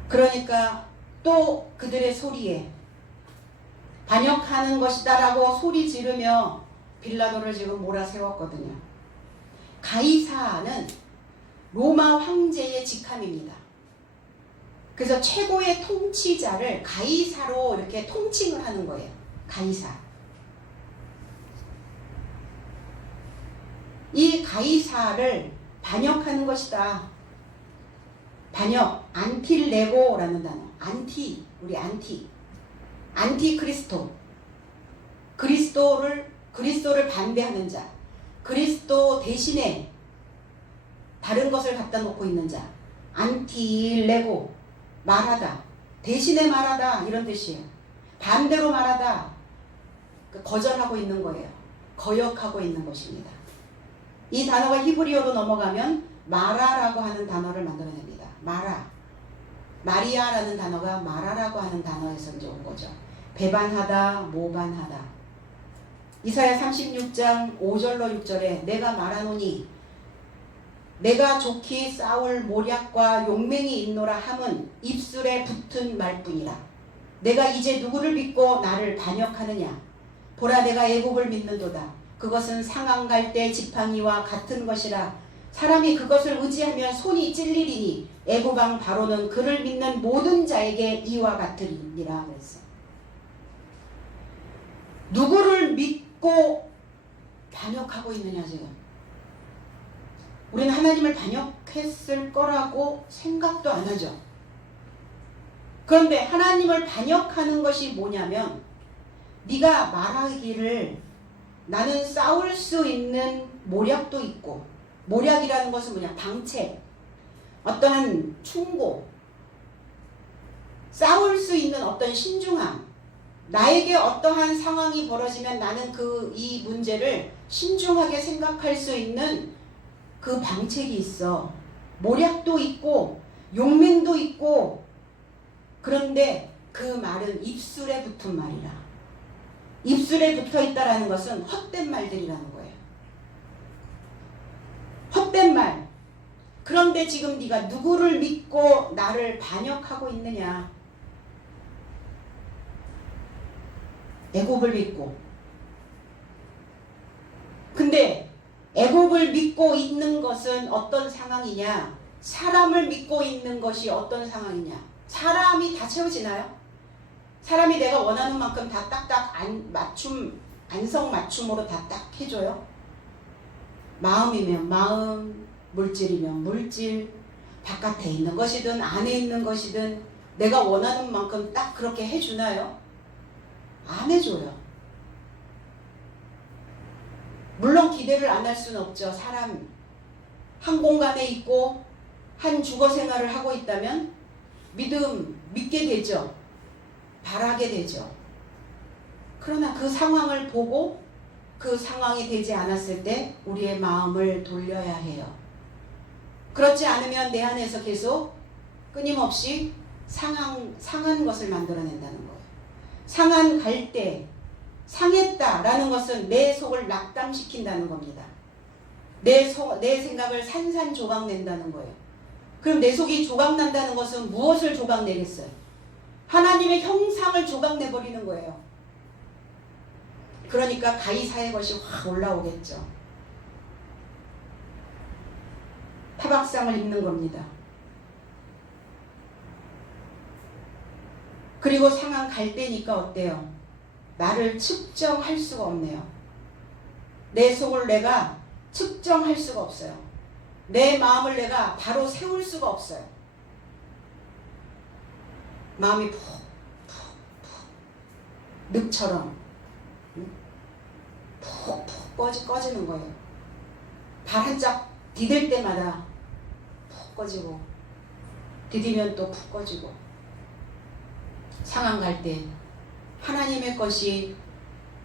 그러니까 또 그들의 소리에 반역하는 것이다 라고 소리 지르며 빌라도를 지금 몰아세웠거든요. 가이사는 로마 황제의 직함입니다. 그래서 최고의 통치자를 가이사로 이렇게 통칭을 하는 거예요. 가이사. 이 가이사를 반역하는 것이다. 반역, 안틸레고라는 단어. 안티크리스토. 그리스도를 반대하는 자. 그리스도 대신에 다른 것을 갖다 놓고 있는 자. 안틸레고. 말하다. 대신에 말하다. 이런 뜻이에요. 반대로 말하다. 거절하고 있는 거예요. 거역하고 있는 것입니다. 이 단어가 히브리어로 넘어가면 마라라고 하는 단어를 만들어냅니다. 마리아라는 단어가 마라라고 하는 단어에서 이제 온 거죠. 배반하다, 모반하다. 이사야 36장 5절로 6절에 내가 말하노니 내가 좋게 싸울 모략과 용맹이 있노라 함은 입술에 붙은 말뿐이라. 내가 이제 누구를 믿고 나를 반역하느냐. 보라 내가 애굽을 믿는도다. 그것은 상한 갈 때 지팡이와 같은 것이라. 사람이 그것을 의지하면 손이 찔리리니 애굽 왕 바로는 그를 믿는 모든 자에게 이와 같으리니라 그랬어. 누구를 믿고 반역하고 있느냐 지금. 우리는 하나님을 반역했을 거라고 생각도 안 하죠. 그런데 하나님을 반역하는 것이 뭐냐면 네가 말하기를 나는 싸울 수 있는 모략도 있고, 모략이라는 것은 뭐냐? 방책, 어떠한 충고, 싸울 수 있는 어떤 신중함, 나에게 어떠한 상황이 벌어지면 나는 이 문제를 신중하게 생각할 수 있는 그 방책이 있어. 모략도 있고 용맹도 있고. 그런데 그 말은 입술에 붙은 말이라. 입술에 붙어있다라는 것은 헛된 말들이라는 거예요. 헛된 말. 그런데 지금 네가 누구를 믿고 나를 반역하고 있느냐. 애굽을 믿고. 근데 애굽을 믿고 있는 것은 어떤 상황이냐. 사람을 믿고 있는 것이 어떤 상황이냐. 사람이 다 채워지나요? 사람이 내가 원하는 만큼 다 딱딱 안성맞춤으로 다 딱 해줘요? 마음이면 마음, 물질이면 물질, 바깥에 있는 것이든 안에 있는 것이든 내가 원하는 만큼 딱 그렇게 해주나요? 안 해줘요. 물론 기대를 안 할 수는 없죠. 사람 한 공간에 있고 한 주거 생활을 하고 있다면 믿게 되죠. 바라게 되죠. 그러나 그 상황을 보고 그 상황이 되지 않았을 때 우리의 마음을 돌려야 해요. 그렇지 않으면 내 안에서 계속 끊임없이 상한 것을 만들어낸다는 거예요. 상한 갈대, 상했다라는 것은 내 속을 낙담시킨다는 겁니다. 내 생각을 산산조각 낸다는 거예요. 그럼 내 속이 조각난다는 것은 무엇을 조각내겠어요? 하나님의 형상을 조각내버리는 거예요. 그러니까 가히사의 것이 확 올라오겠죠. 타박상을 입는 겁니다. 그리고 상한 갈대니까 어때요? 나를 측정할 수가 없네요. 내 속을 내가 측정할 수가 없어요. 내 마음을 내가 바로 세울 수가 없어요. 마음이 푹 늪처럼 푹 꺼지는 거예요. 발 한 짝 디딜 때마다 푹 꺼지고 디디면 또 푹 꺼지고. 상한 갈대, 하나님의 것이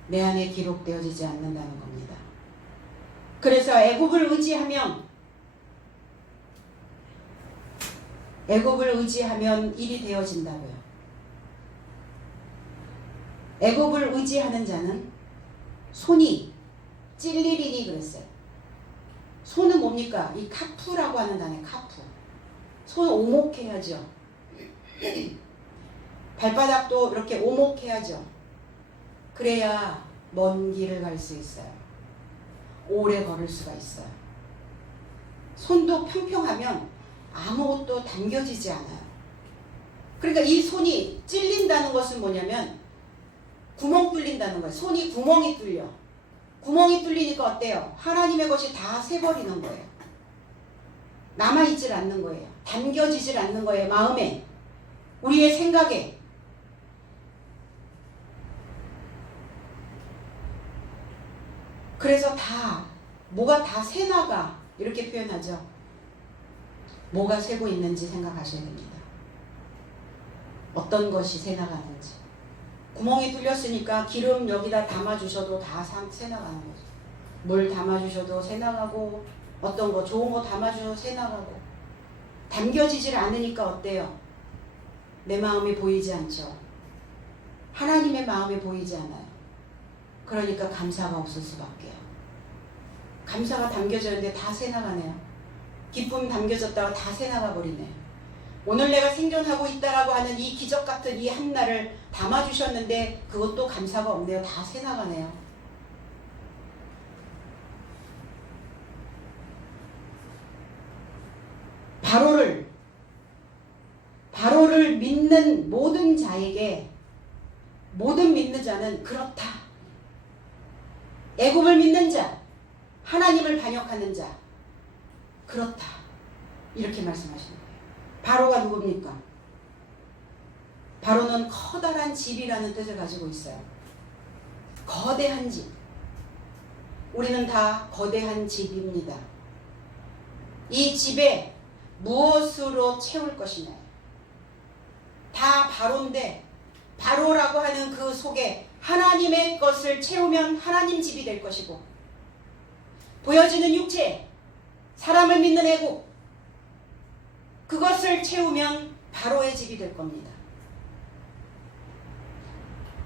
내 안에 기록되어지지 않는다는 겁니다. 그래서 애굽을 의지하면 일이 되어진다고요. 애굽을 의지하는 자는 손이 찔리리니 그랬어요. 손은 뭡니까? 이 카푸라고 하는 단어예요. 카푸. 손 오목해야죠. 발바닥도 이렇게 오목해야죠. 그래야 먼 길을 갈 수 있어요. 오래 걸을 수가 있어요. 손도 평평하면 아무것도 당겨지지 않아요. 그러니까 이 손이 찔린다는 것은 뭐냐면 구멍 뚫린다는 거예요. 손이 구멍이 뚫려. 구멍이 뚫리니까 어때요? 하나님의 것이 다 새버리는 거예요. 남아있질 않는 거예요. 담겨지질 않는 거예요. 마음에, 우리의 생각에. 그래서 뭐가 다 새나가 이렇게 표현하죠. 뭐가 새고 있는지 생각하셔야 됩니다. 어떤 것이 새나가는지. 구멍이 뚫렸으니까 기름 여기다 담아주셔도 다 새나가는 거죠. 물 담아주셔도 새나가고, 어떤 거 좋은 거 담아주셔도 새나가고. 담겨지질 않으니까 어때요? 내 마음이 보이지 않죠. 하나님의 마음이 보이지 않아요. 그러니까 감사가 없을 수밖에요. 감사가 담겨졌는데 다 새나가네요. 기쁨 담겨졌다가 다 새나가 버리네. 오늘 내가 생존하고 있다라고 하는 이 기적 같은 이 한날을 담아주셨는데 그것도 감사가 없네요. 다 새나가네요. 바로를 믿는 모든 자에게, 모든 믿는 자는 그렇다. 애굽을 믿는 자, 하나님을 반역하는 자, 그렇다. 이렇게 말씀하시는 거예요. 바로가 누굽니까? 바로는 커다란 집이라는 뜻을 가지고 있어요. 거대한 집. 우리는 다 거대한 집입니다. 이 집에 무엇으로 채울 것이냐. 다 바로인데 바로라고 하는 그 속에 하나님의 것을 채우면 하나님 집이 될 것이고, 보여지는 육체, 사람을 믿는 애국, 그것을 채우면 바로의 집이 될 겁니다.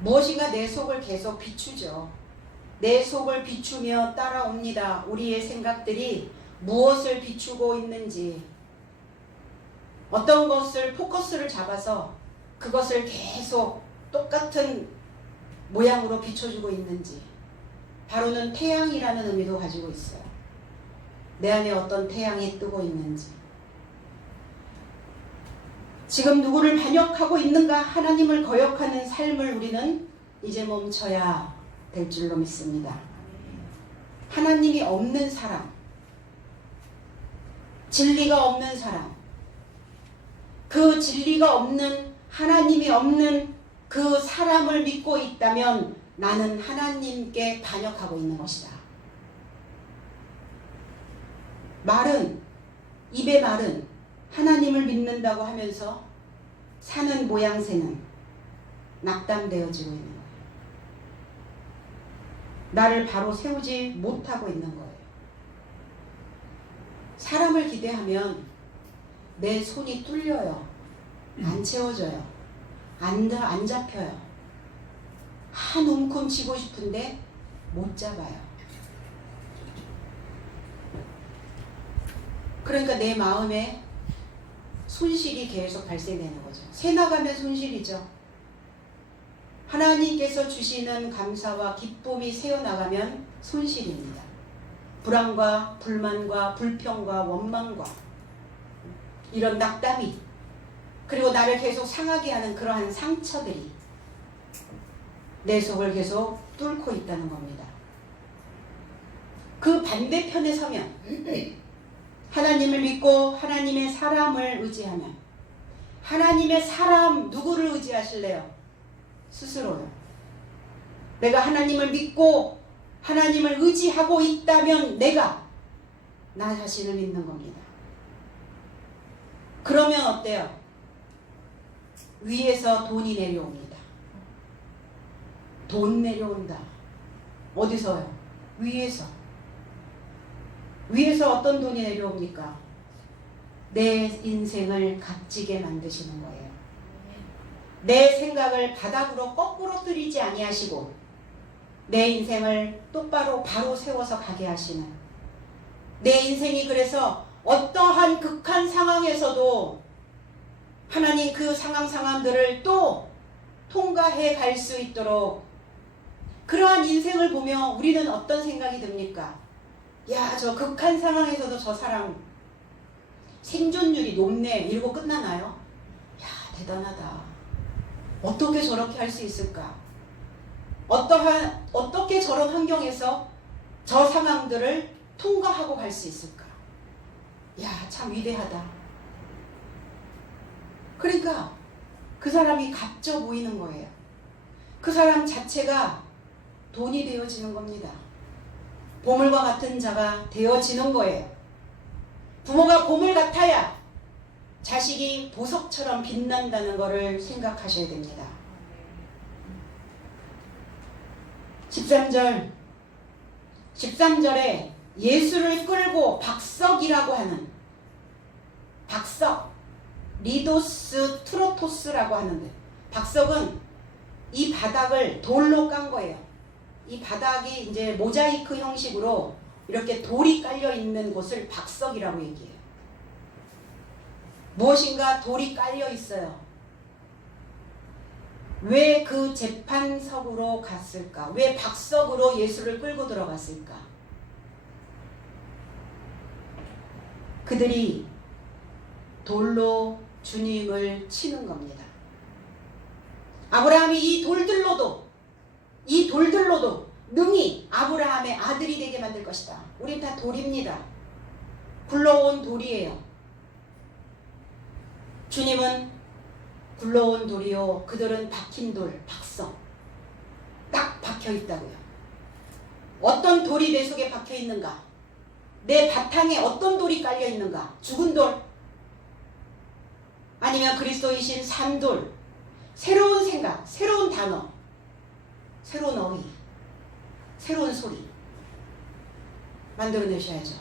무엇인가 내 속을 계속 비추죠. 내 속을 비추며 따라옵니다. 우리의 생각들이 무엇을 비추고 있는지, 어떤 것을 포커스를 잡아서 그것을 계속 똑같은 모양으로 비춰주고 있는지. 바로는 태양이라는 의미도 가지고 있어요. 내 안에 어떤 태양이 뜨고 있는지. 지금 누구를 반역하고 있는가? 하나님을 거역하는 삶을 우리는 이제 멈춰야 될 줄로 믿습니다. 하나님이 없는 사람, 진리가 없는 사람, 그 진리가 없는 하나님이 없는 그 사람을 믿고 있다면 나는 하나님께 반역하고 있는 것이다. 말은, 입의 말은 하나님을 믿는다고 하면서 사는 모양새는 낙담되어지고 있는 거예요. 나를 바로 세우지 못하고 있는 거예요. 사람을 기대하면 내 손이 뚫려요. 안 채워져요. 안 잡혀요. 한 움큼 치고 싶은데 못 잡아요. 그러니까 내 마음에 손실이 계속 발생되는 거죠. 새 나가면 손실이죠. 하나님께서 주시는 감사와 기쁨이 새어나가면 손실입니다. 불안과 불만과 불평과 원망과 이런 낙담이, 그리고 나를 계속 상하게 하는 그러한 상처들이 내 속을 계속 뚫고 있다는 겁니다. 그 반대편에 서면 하나님을 믿고 하나님의 사람을 의지하면, 하나님의 사람 누구를 의지하실래요? 스스로요. 내가 하나님을 믿고 하나님을 의지하고 있다면 내가 나 자신을 믿는 겁니다. 그러면 어때요? 위에서 돈이 내려옵니다. 돈 내려온다. 어디서요? 위에서. 위에서 어떤 돈이 내려옵니까? 내 인생을 값지게 만드시는 거예요. 내 생각을 바닥으로 거꾸로 들이지 아니하시고 내 인생을 똑바로 바로 세워서 가게 하시는, 내 인생이 그래서 어떠한 극한 상황에서도 하나님 그 상황들을 또 통과해 갈 수 있도록, 그러한 인생을 보며 우리는 어떤 생각이 듭니까? 야, 저 극한 상황에서도 저 사람 생존율이 높네, 이러고 끝나나요? 야, 대단하다. 어떻게 저렇게 할 수 있을까? 어떻게 저런 환경에서 저 상황들을 통과하고 갈 수 있을까? 야, 참 위대하다. 그러니까 그 사람이 값져 보이는 거예요. 그 사람 자체가 돈이 되어지는 겁니다. 보물과 같은 자가 되어지는 거예요. 부모가 보물 같아야 자식이 보석처럼 빛난다는 것을 생각하셔야 됩니다. 13절에 예수를 끌고 박석이라고 하는, 박석, 리도스 트로토스라고 하는데, 박석은 이 바닥을 돌로 깐 거예요. 이 바닥이 이제 모자이크 형식으로 이렇게 돌이 깔려 있는 곳을 박석이라고 얘기해요. 무엇인가 돌이 깔려 있어요. 왜 그 재판석으로 갔을까? 왜 박석으로 예수를 끌고 들어갔을까? 그들이 돌로 주님을 치는 겁니다. 아브라함이 이 돌들로도 능히 아브라함의 아들이 되게 만들 것이다. 우린 다 돌입니다. 굴러온 돌이에요. 주님은 굴러온 돌이요, 그들은 박힌 돌, 박석, 딱 박혀 있다고요. 어떤 돌이 내 속에 박혀 있는가? 내 바탕에 어떤 돌이 깔려 있는가? 죽은 돌? 아니면 그리스도이신 산돌? 새로운 생각, 새로운 단어, 새로운 어휘, 새로운 소리 만들어내셔야죠.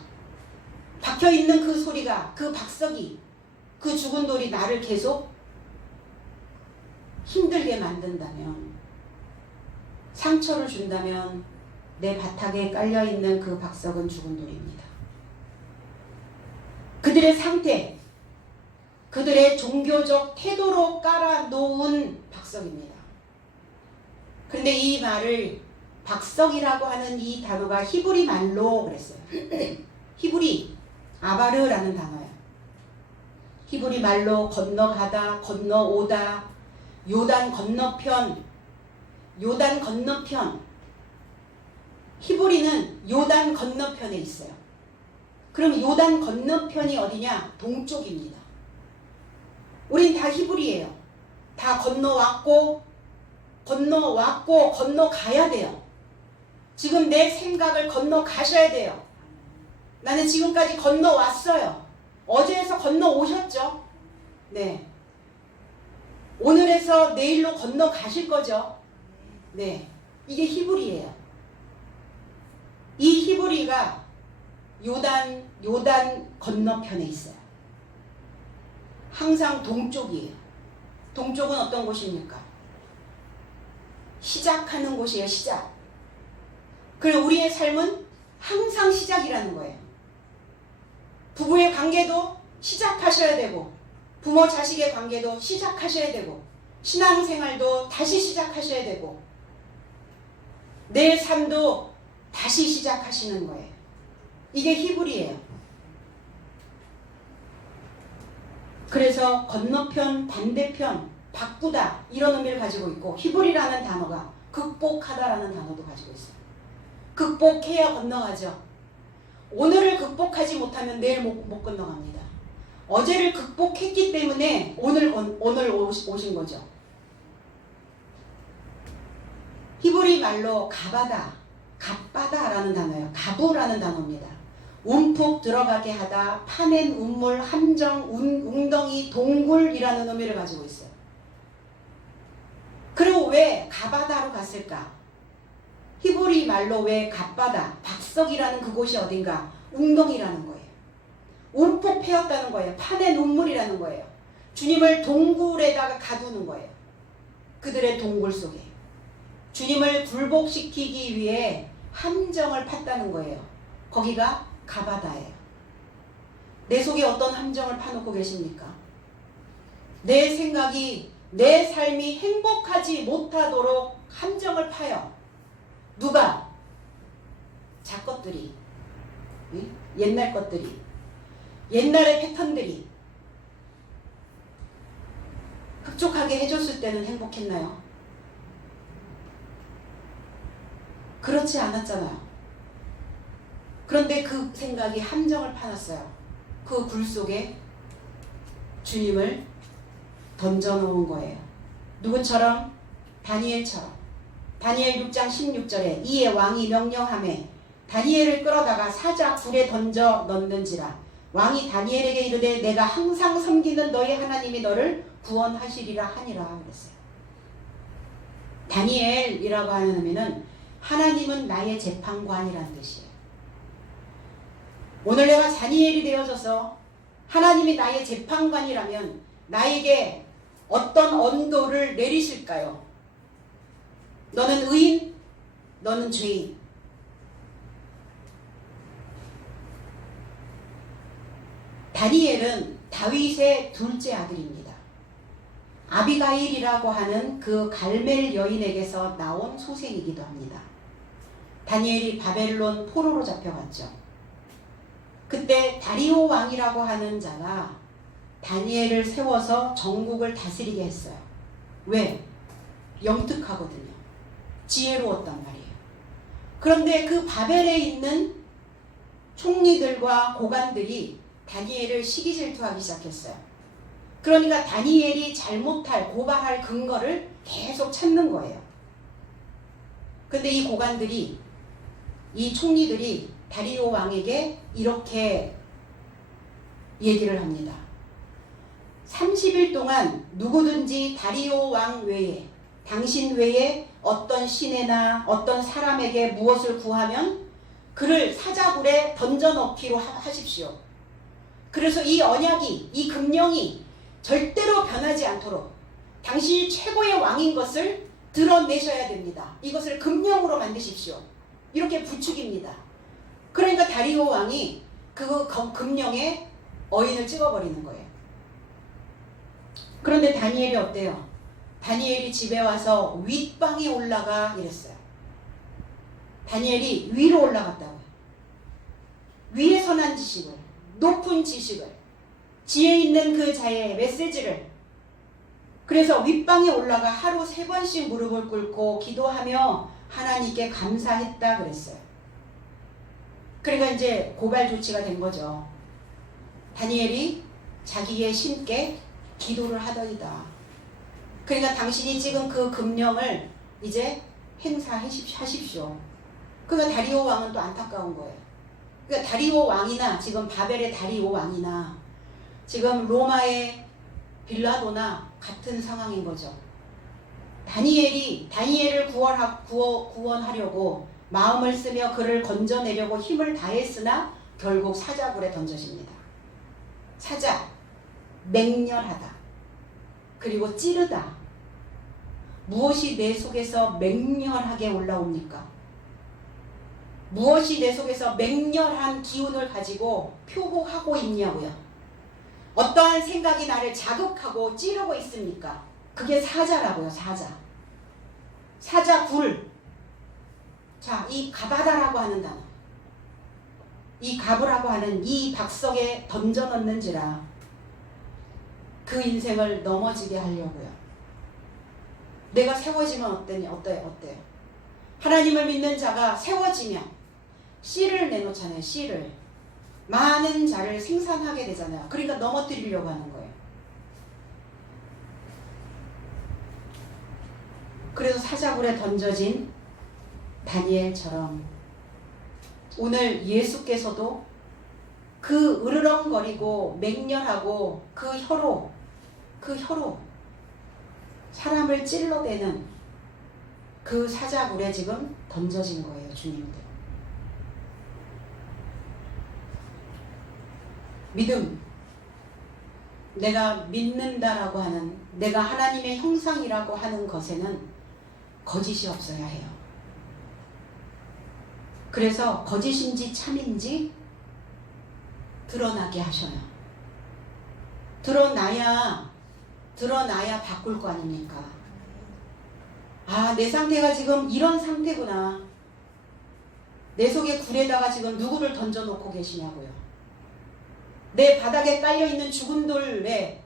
박혀있는 그 소리가, 그 박석이, 그 죽은 돌이 나를 계속 힘들게 만든다면, 상처를 준다면 내 바닥에 깔려있는 그 박석은 죽은 돌입니다. 그들의 상태, 그들의 종교적 태도로 깔아놓은 박석입니다. 그런데 이 말을, 박석이라고 하는 이 단어가 히브리 말로 그랬어요. 히브리 아바르라는 단어예요. 히브리 말로 건너가다, 건너오다, 요단 건너편. 히브리는 요단 건너편에 있어요. 그럼 요단 건너편이 어디냐? 동쪽입니다. 우린 다 히브리예요. 다 건너가야 돼요. 지금 내 생각을 건너가셔야 돼요. 나는 지금까지 건너왔어요. 어제에서 건너오셨죠? 네. 오늘에서 내일로 건너가실 거죠? 네. 이게 히브리예요. 이 히브리가 요단 건너편에 있어요. 항상 동쪽이에요. 동쪽은 어떤 곳입니까? 시작하는 곳이에요. 시작. 그리고 우리의 삶은 항상 시작이라는 거예요. 부부의 관계도 시작하셔야 되고, 부모 자식의 관계도 시작하셔야 되고, 신앙생활도 다시 시작하셔야 되고, 내 삶도 다시 시작하시는 거예요. 이게 히브리예요. 그래서 건너편, 반대편, 바꾸다 이런 의미를 가지고 있고, 히브리라는 단어가 극복하다라는 단어도 가지고 있어요. 극복해야 건너가죠. 오늘을 극복하지 못하면 내일 못 건너갑니다. 어제를 극복했기 때문에 오늘 오신 거죠. 히브리 말로 갑바다라는 단어예요. 가부라는 단어입니다. 움푹 들어가게 하다, 파낸 운물, 함정, 웅덩이, 동굴이라는 의미를 가지고 있어요. 그리고 왜 가바다로 갔을까? 히브리 말로 왜 갑바다, 박석이라는 그곳이 어딘가? 웅덩이라는 거예요. 움푹 패였다는 거예요. 파낸 운물이라는 거예요. 주님을 동굴에다가 가두는 거예요. 그들의 동굴 속에. 주님을 굴복시키기 위해 함정을 팠다는 거예요. 거기가 가바다예요. 내 속에 어떤 함정을 파놓고 계십니까? 내 생각이, 내 삶이 행복하지 못하도록 함정을 파요. 누가? 작것들이, 옛날 것들이, 옛날의 패턴들이 흡족하게 해줬을 때는 행복했나요? 그렇지 않았잖아요. 그런데 그 생각이 함정을 파놨어요. 그 굴 속에 주님을 던져놓은 거예요. 누구처럼? 다니엘처럼. 다니엘 6장 16절에 이에 왕이 명령하매 다니엘을 끌어다가 사자 굴에 던져 넣는지라. 왕이 다니엘에게 이르되 내가 항상 섬기는 너희 하나님이 너를 구원하시리라 하니라 그랬어요. 다니엘이라고 하는 의미는 하나님은 나의 재판관이라는 뜻이에요. 오늘 내가 다니엘이 되어져서 하나님이 나의 재판관이라면 나에게 어떤 언도를 내리실까요? 너는 의인, 너는 죄인. 다니엘은 다윗의 둘째 아들입니다. 아비가일이라고 하는 그 갈멜 여인에게서 나온 소생이기도 합니다. 다니엘이 바벨론 포로로 잡혀갔죠. 그때 다리오 왕이라고 하는 자가 다니엘을 세워서 전국을 다스리게 했어요. 왜? 영특하거든요. 지혜로웠단 말이에요. 그런데 그 바벨에 있는 총리들과 고관들이 다니엘을 시기질투하기 시작했어요. 그러니까 다니엘이 잘못할, 고발할 근거를 계속 찾는 거예요. 근데 이 고관들이, 이 총리들이 다리오 왕에게 이렇게 얘기를 합니다. 30일 동안 누구든지 다리오 왕 외에, 당신 외에 어떤 신에나 어떤 사람에게 무엇을 구하면 그를 사자굴에 던져넣기로 하십시오. 그래서 이 언약이, 이 금령이 절대로 변하지 않도록 당신이 최고의 왕인 것을 드러내셔야 됩니다. 이것을 금령으로 만드십시오. 이렇게 부축입니다. 그러니까 다리오 왕이 그 금령에 어인을 찍어버리는 거예요. 그런데 다니엘이 어때요? 다니엘이 집에 와서 윗방에 올라가 이랬어요. 다니엘이 위로 올라갔다고요. 위에 선한 지식을, 높은 지식을, 지혜 있는 그 자의 메시지를, 그래서 윗방에 올라가 하루 3번씩 무릎을 꿇고 기도하며 하나님께 감사했다 그랬어요. 그러니까 이제 고발 조치가 된 거죠. 다니엘이 자기의 신께 기도를 하더이다. 그러니까 당신이 지금 그 금령을 이제 행사하십시오. 그러니까 다리오 왕은 또 안타까운 거예요. 그러니까 다리오 왕이나 지금 바벨의 다리오 왕이나 지금 로마의 빌라도나 같은 상황인 거죠. 다니엘을 구원하려고 마음을 쓰며 그를 건져내려고 힘을 다했으나 결국 사자굴에 던져집니다. 사자, 맹렬하다. 그리고 찌르다. 무엇이 내 속에서 맹렬하게 올라옵니까? 무엇이 내 속에서 맹렬한 기운을 가지고 표호하고 있냐고요. 어떠한 생각이 나를 자극하고 찌르고 있습니까? 그게 사자라고요. 사자굴. 자, 이 가바다라고 하는 단어, 이 가부라고 하는 이 박석에 던져넣는지라 그 인생을 넘어지게 하려고요. 내가 세워지면 어때요? 하나님을 믿는 자가 세워지면 씨를 내놓잖아요. 씨를. 많은 자를 생산하게 되잖아요. 그러니까 넘어뜨리려고 하는 거예요. 그래서 사자굴에 던져진 다니엘처럼 오늘 예수께서도 그 으르렁거리고 맹렬하고 그 혀로 사람을 찔러대는 그 사자굴에 지금 던져진 거예요. 주님들. 믿음, 내가 믿는다라고 하는, 내가 하나님의 형상이라고 하는 것에는 거짓이 없어야 해요. 그래서 거짓인지 참인지 드러나게 하셔요. 드러나야 바꿀 거 아닙니까? 아, 내 상태가 지금 이런 상태구나. 내 속에 굴에다가 지금 누구를 던져놓고 계시냐고요. 내 바닥에 깔려있는 죽은 돌에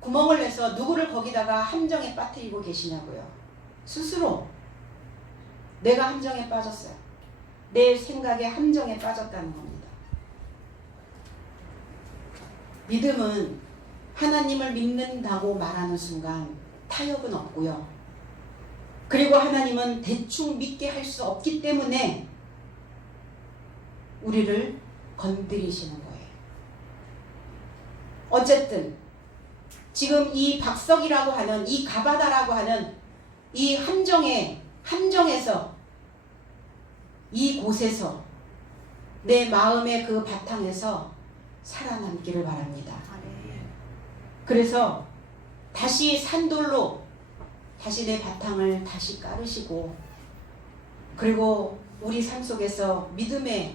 구멍을 내서 누구를 거기다가 함정에 빠뜨리고 계시냐고요. 스스로 내가 함정에 빠졌어요. 내 생각에 함정에 빠졌다는 겁니다. 믿음은 하나님을 믿는다고 말하는 순간 타협은 없고요. 그리고 하나님은 대충 믿게 할 수 없기 때문에 우리를 건드리시는 거예요. 어쨌든 지금 이 박석이라고 하는, 이 가바다라고 하는 이 함정에서, 이 곳에서, 내 마음의 그 바탕에서 살아남기를 바랍니다. 그래서 다시 산돌로 다시 내 바탕을 다시 깔으시고, 그리고 우리 삶 속에서 믿음의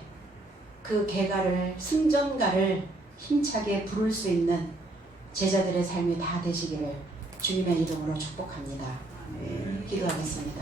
그 개가를, 승전가를 힘차게 부를 수 있는 제자들의 삶이 다 되시기를 주님의 이름으로 축복합니다. 기도하겠습니다.